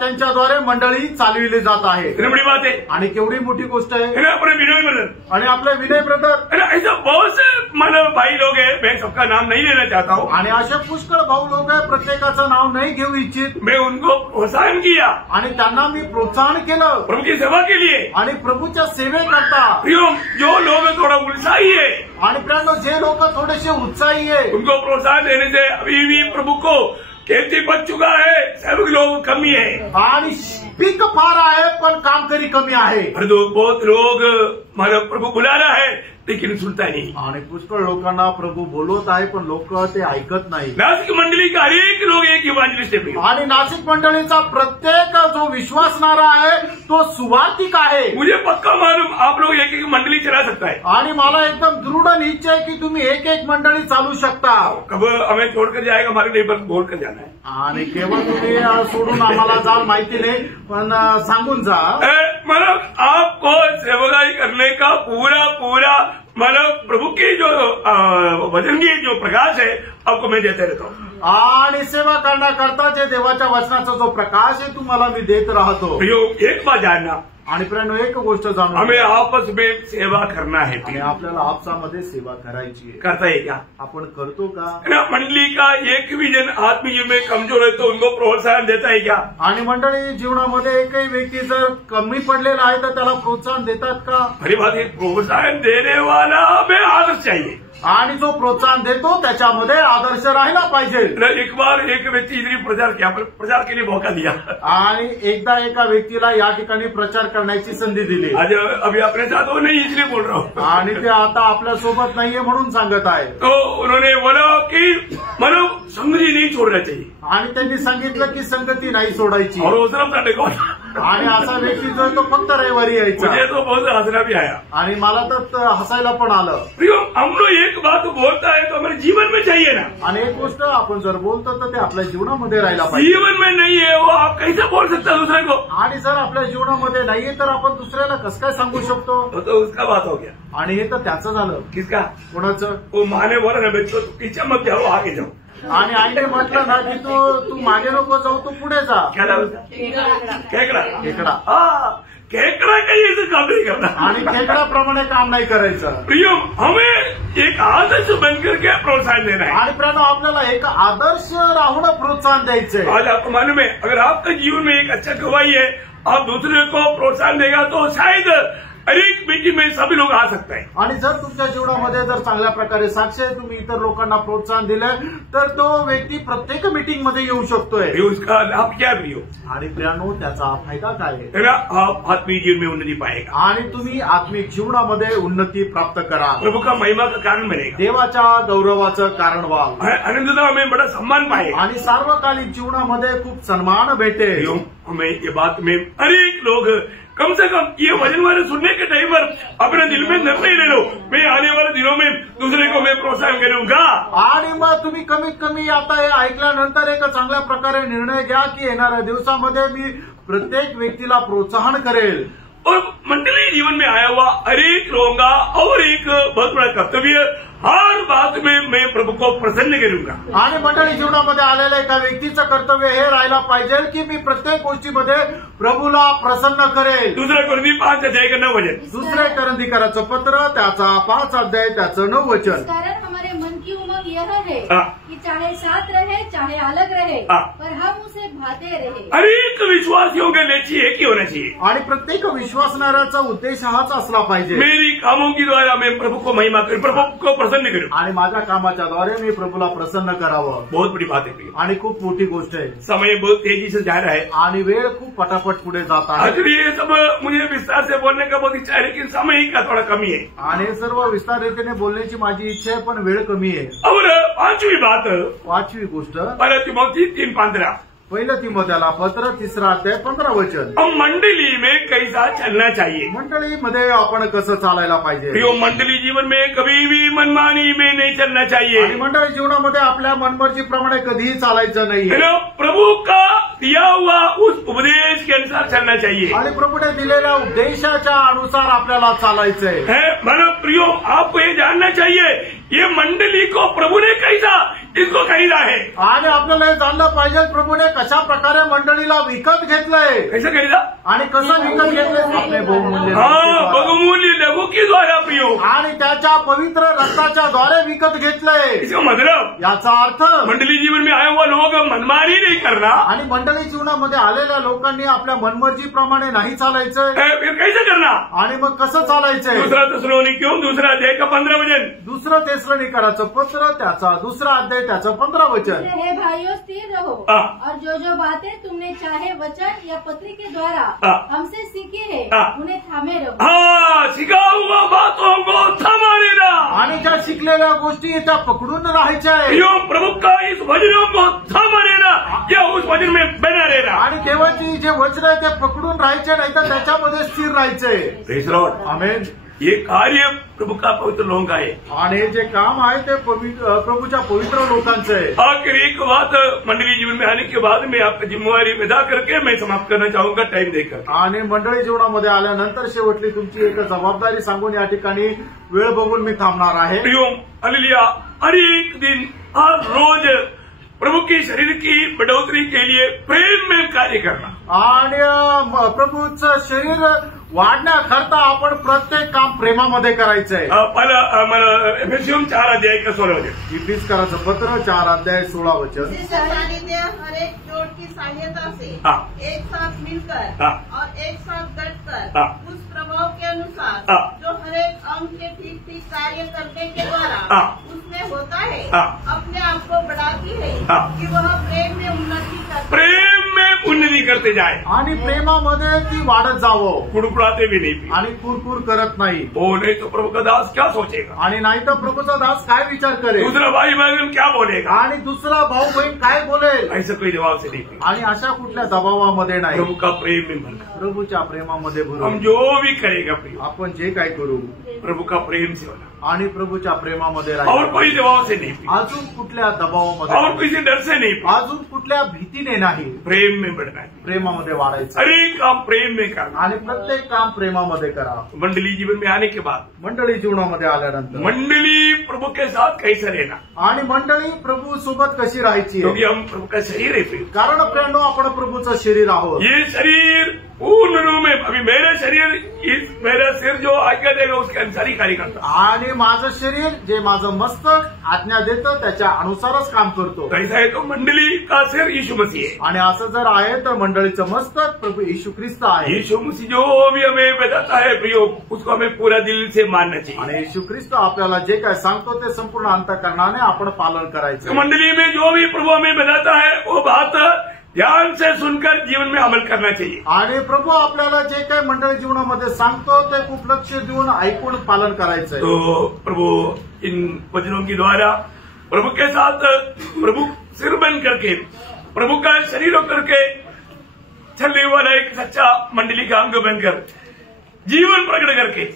त्यांच्याद्वारे मंडळी चालविली जात आहे. बड़ी बात है आणि केवढी मोठी गोष्ट आहे. अपने विनय ब्रदर आणि आपले विनय ब्रदर ऐसा बहुत से मानव भाई लोग हैं, मैं सबका नाम नहीं लेना चाहता हूँ. आणि असे पुष्कळ भाऊ लोक आहे, प्रत्येकाचं नाव नाही घेऊ इच्छित. मैं उनको प्रोत्साहन किया आणि त्यांना मी प्रोत्साहन केलं प्रभु की सेवा के लिए आणि प्रभूच्या सेवेकरता. जो लोग थोड़ा उत्साही है आणि प्रियांनो जे लोक थोडेसे उत्साही आहे उनको प्रोत्साहन देने से अभी भी प्रभु को खेती बच चुका है, सेवक लोग कमी है आणि पीक फार आहे पण कामकरी कमी आहे. बहुत लोग मतलब प्रभु बुला रहा है लेकिन सुनता नहीं। आणि पुष्कळ लोकांना प्रभू बोलवत आहे पण लोक ते ऐकत नाही। नासिक मंडली का अनेक लोग एक इवांजलिस्ट है आणि नाशिक मंडळीचा प्रत्येक जो विश्वासणारा आहे तो सुवार्तिक आहे। मुझे पक्का मालूम आप लोग एक एक मंडली चला सकता है आणि मला एकदम दृढ निश्चय आहे की तुम्ही एक एक मंडळी चालू शकता। कब हमें छोड़कर जाएगा हमारे नेबर बोलकर जाना है। आणि केवळ तुम्ही सोडून आम्हाला जाल माहिती नाही पण सांगून जा। मतलब आपको सेवकाई करने का पूरा पूरा मतलब प्रभु की जो वचन की जो प्रकाश है आपको मैं देते रहता हूँ। आणि सेवा करण्याकरता जे देवाच्या वचनाचा जो प्रकाश आहे तुम्हाला मी देत राहतो। एक बात जानना आणि प्रियांनो एक गोष्ट जाणून हमें आपस में सेवा करना है आणि आपल्याला आपसामध्ये सेवा करायची आहे। करता है क्या? आपण करतो का? मंडली का एक भी जन आत्मीय में कमजोर है तो उनको प्रोत्साहन देता है क्या? आणि मंडळी जीवनामध्ये एकही व्यक्ती जर कमी पडलेला आहे तर त्याला प्रोत्साहन देतात का? खरी बात है, प्रोत्साहन देने वाला हमें आदर्श चाहिए आणि जो प्रोत्साहन देतो त्याच्यामध्ये आदर्श राहिला पाहिजे। एक बार एक व्यक्ति इधर प्रचार किया, प्रचार के लिए मौका दिया आणि एकदा एका व्यक्तीला या ठिकाणी प्रचार करण्याची संधी दिली। आज अभी अपने साथ वो नहीं इसलिए बोल रहा हूँ आणि ते आता आपल्या सोबत नाहीये म्हणून सांगत आहे। तो उन्होंने बोला कि मतलब संगति नहीं छोड़ना चाहिए आणि त्यांनी सांगितलं की संगती नाही सोडायची। और उस तरफ करने को आणि असा व्यक्ती जो तो फक्त रविवारी यायचा। मुझे तो बहुत हंसना भी आया आणि मला तर हसायला पण आलं। हम लोग एक बात बोलता है तो हमारे जीवन में चाहिए ना। आणि एक गोष्ट आपण जर बोलतो तर ते आपल्या जीवनामध्ये राहिला पाहिजे। जीवन में नहीं है वो आप कैसे बोल सकता दूसरे को? आणि जर आपल्या जीवनामध्ये नाहीये तर आपण दुसऱ्याला कसं काय सांगू शकतो? तो उसका बात हो गया। आणि हे तर त्याचं झालं। किसका? कोणाचं? वो माने बोला ना बच्चों पीछे मत जाओ आगे जाओ। आणि आईने म्हटलं ना की तू मागे नको जाऊ तू पुढे जा। क्या नाम उसका? केकड़ा। खेकडा। केकड़ा कहीं से काम नहीं करना आणि खेकड्याप्रमाणे काम नाही करायचं। प्रियो हमें एक आदर्श बनकर के प्रोत्साहन देना है। आणि प्रियांनो आपल्याला एक आदर्श राहून प्रोत्साहन द्यायचंय। आज आपको मालूम है अगर आपका जीवन में एक अच्छा गवाही है आप दूसरे को प्रोत्साहन देगा तो शायद अनेक मीटिंग में सभी लोग आ सकते हैं। आणि जर तुमच्या जीवनामध्ये जर चांगल्या प्रकारे साक्ष आहे तुम्ही इतर लोकांना प्रोत्साहन दिलं तर तो व्यक्ती प्रत्येक मीटिंग मध्ये येऊ शकतोय। उसका लाभ क्या प्रियो? आणि प्रियांनो त्याचा फायदा काय आहे? आप आत्मिक जीवन में उन्नति पाएगा आणि तुम्ही आत्मिक जीवनामध्ये उन्नती प्राप्त करा। प्रभु का महिमा का कारण बनेगा, देवाच्या गौरवाचं कारण व्हाल आनंदता में बड़ा सम्मान पाएगा आणि सार्वकालिक जीवनामध्ये खूप सन्मान भेटेल। हमें ये बात में अनेक लोग कम से कम ये वचन वाले सुनने के टाइम पर अपने दिल में निर्णय ले लो मैं आने वाले दिनों में दूसरे को मैं प्रोत्साहन करूंगा। आणि मग तुम्ही कमीत कमी आता हे ऐकल्यानंतर एक चांगल्या प्रकारे निर्णय घ्या की येणाऱ्या दिवसामध्ये मी प्रत्येक व्यक्तीला प्रोत्साहन करेल। और मंडली जीवन में आया हुआ अनेक लोगों का और एक बहुत बड़ा कर्तव्य हर बात में मैं प्रभु को प्रसन्न करूंगा। आणि मंडळी जीवनामध्ये आलेल्या एका व्यक्तीचं कर्तव्य हे राहायला पाहिजे की मी प्रत्येक गोष्टीमध्ये प्रभूला प्रसन्न करेल। दुसरा कोरिंथी 5:9 वचन, दुसरे करंदीकराचं पत्र त्याचा 5 अध्याय त्याचं 9 वचन। कारण हमारे मन की उमंग यह है कि चाहे साथ रहे चाहे अलग रहे पर हम उसे भाते रहे। अनेक विश्वासियों के लक्ष्य एक ही होना चाहिए आणि प्रत्येक विश्वासणाऱ्याचा उद्देश हाच असला पाहिजे मेरी कामों की द्वारा मैं प्रभु को महिमा करूं, प्रभु को प्रसन्न करूं आणि माझ्या कामाच्या द्वारे मी प्रभूला प्रसन्न करावं। बहुत बड़ी बात है प्रिय। आणि खूप मोठी गोष्ट आहे। समय बहुत तेजी से जा रहा है आणि वेळ खूप पटापट पुढे जात आहे। एक्चुअली ये सब मुझे विस्तार से बोलने का बहुत इच्छा है लेकिन समय का थोड़ा कमी है आणि हे सर्व विस्तार रीतीने बोलण्याची माझी इच्छा आहे पण वेळ कमी आहे। और पांचवी बात, पाचवी गोष्ट पहला तिमोथी 3:15, पहिलं तिमोथेला पत्र 3 अध्याय 15 वचन। अब मंडली में कैसा चलना चाहिए? मंडळीमध्ये आपण कसं चालायला पाहिजे? प्रियो मंडली जीवन में कभी भी मनमानी में नहीं चलना चाहिए। आणि मंडळी जीवनामध्ये आपल्या मनमर्जीप्रमाणे कधीही चालायचं नाही। प्रभु का दिया हुआ उस उपदेश के अनुसार चलना चाहिए आणि प्रभूने दिलेल्या उपदेशाच्या अनुसार आपल्याला चालायचंय। मतलब प्रियो आपको ये जानना चाहिए ये मंडली को प्रभु ने कैसा इसको खरीदा है। आणि आपल्याला हे जाणलं पाहिजे प्रभूने कशा प्रकारे मंडळीला विकत घेतलंय। कैसे खरीदा? आणि कसं विकत घेतलंय? आपले बहुमूल्य बहुमूल्य लघु की द्वारा प्रियो आणि त्याच्या पवित्र रक्ताच्या द्वारे विकत घेतलंय। इसका मतलब याचा अर्थ मंडली जीवन में आया हुआ लोग मनमानी नहीं करना आणि मंडळी जीवनामध्ये आलेल्या लोकांनी आपल्या मनमर्जीप्रमाणे नाही चालायचं। फिर कैसे करना? आणि मग कसं चालायचंय? दूसरा थिस्सलुनीकियों 2 अध्याय का 15 वचन, दुसरं थिस्सलुनीकराचं पत्र त्याचा 2 अध्याय अध्याय त्याचं 15 वचन। हे भाइयों स्थिर रहो और जो बातें तुमने चाहे वचन या पत्री के द्वारा हमसे सीखी है उन्हें थामे रहो। सिखा हुआ बातों को थामा रहना, आणि ज्या शिकलेल्या गोष्टी त्या पकडून राहायच्या आहे। प्रभु का इस वचनों को थामा रहना या उस वचन में बना रहना, आणि देवाची जे वचन आहे ते पकडून राहायचे, नाही तर त्याच्यामध्ये स्थिर राहायचे। प्रेज लॉर्ड, आमेन। ये कार्य प्रभु का पवित्र लोगों का है, आणि जे काम आहे ते प्रभूच्या पवित्र लोकांचं आहे। आखिर एक बात मंडली जीवन में आने के बाद मैं आपकी जिम्मेवारी अदा करके मैं समाप्त करना चाहूंगा टाइम देकर। आणि मंडळी जीवनामध्ये आल्यानंतर शेवटली तुमची एक जबाबदारी सांगून या ठिकाणी वेळ बघून मी थांबणार आहे। हालेलुया। हर एक दिन हर रोज प्रभु के शरीर की बढ़ोतरी के लिए प्रेम में कार्य करना, आणि प्रभूचं शरीर वाढण्याकरता आपण प्रत्येक काम प्रेमामध्ये करायचंय। मला एफेसियन 4 अध्याय का 16 वचन, इफिसकाराचं पत्र 4 अध्याय 16 वचन। हर एक जोड़ की सहायता से एक साथ मिलकर और एक साथ डटकर उस प्रभाव के अनुसार जो हर एक अंग के ठीक ठीक कार्य करने के द्वारा उसमें होता है अपने आप को बढ़ाती है कि वह प्रेम में उन्नति करते जाए, आणि प्रेमामध्ये ती वाढत जावं, कुड़कुड़ाते भी नहीं आणि कुरकुर करत नाही। वो नहीं तो प्रभु का दास क्या सोचेगा, आणि नाही तर प्रभूचा दास काय विचार करेल, दूसरा भाई बहन क्या बोलेगा, आणि दुसरा भाऊ बहीण काय बोलेल, ऐसा कोई जवाब से नहीं। आणि अशा कुठल्या दबावामध्ये नाही, प्रभु का प्रेम में भरना, प्रभूच्या प्रेमामध्ये हम भरून जो भी करेगा प्रिय आपण जे काय करू प्रभु का प्रेम से होना, आणि प्रभूच्या प्रेमामध्ये और राहायचं। कोई दबाव से नहीं, अजून कुठल्या दबावामध्ये, और किसी डर से नहीं, अजून कुठल्या भीतीने नाही, प्रेम में बढ़ना है, प्रेमामध्ये वाढायचं, हर एक काम प्रेम में करना। आणि प्रत्येक काम प्रेमामध्ये करा। मंडली जीवन में आने के बाद मंडळी जीवनामध्ये आल्यानंतर मंडली प्रभु के साथ कैसे रहना, आणि मंडळी प्रभू सोबत कशी राहायची, क्योंकि हम प्रभु का शरीर है प्रिय। कारण प्रेरणो आपण प्रभूचं शरीर आहोत। ये शरीर पूर्ण रूप में, अभी मेरा शरीर मेरा सिर जो आज्ञा देगा उसके अनुसार ही कार्य करता, आणि माझं शरीर जे माझं मस्तक आज्ञा देतं त्याच्या अनुसारच काम करतो। ऐसा है तो मंडली का सिर यीशु मसीह है, आणि असं जर आहे तर मंडळीचं मस्तक प्रभू येशू ख्रिस्त आहे। यीशु मसीह जो भी हमें बताता है प्रियो उसको हमें पूरा दिल से मानना चाहिए, आणि येशू ख्रिस्त आपल्याला जे काय सांगतो ते संपूर्ण अंतःकरणाने आपण पालन करायचं। मंडली में जो भी प्रभु हमें बताता है वो बात ध्यान से सुनकर जीवन में अमल करना चाहिए, आणि प्रभू आपल्याला जे काय मंडळी जीवनामध्ये सांगतो ते खूप लक्ष देऊन ऐकून पालन करायचंय। तो प्रभु इन वचनों के द्वारा प्रभु के साथ प्रभु सिर बन करके प्रभु का शरीर होकर के चलने वाला एक सच्चा मंडली का अंग बनकर जीवन प्रकट करके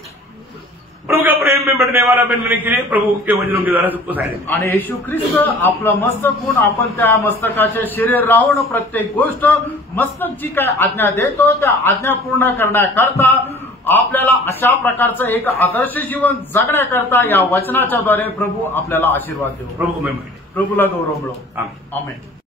प्रभु का प्रेम में बढ़ने वाला बनने के लिए प्रभु के वचनों के द्वारा सबको सहायता करें। आणि येशू ख्रिस्त आपलं मस्तक होऊन आपण त्या मस्तकाचे शरीर राहून प्रत्येक गोष्ट मस्तक जी काय आज्ञा देतो त्या आज्ञा पूर्ण करण्याकरता आपल्याला अशा प्रकारचं एक आदर्श जीवन जगण्याकरता या वचनाच्या द्वारे प्रभू आपल्याला आशीर्वाद देऊ। प्रभु में प्रभूला गौरव मिळो। आमेन। आमेन।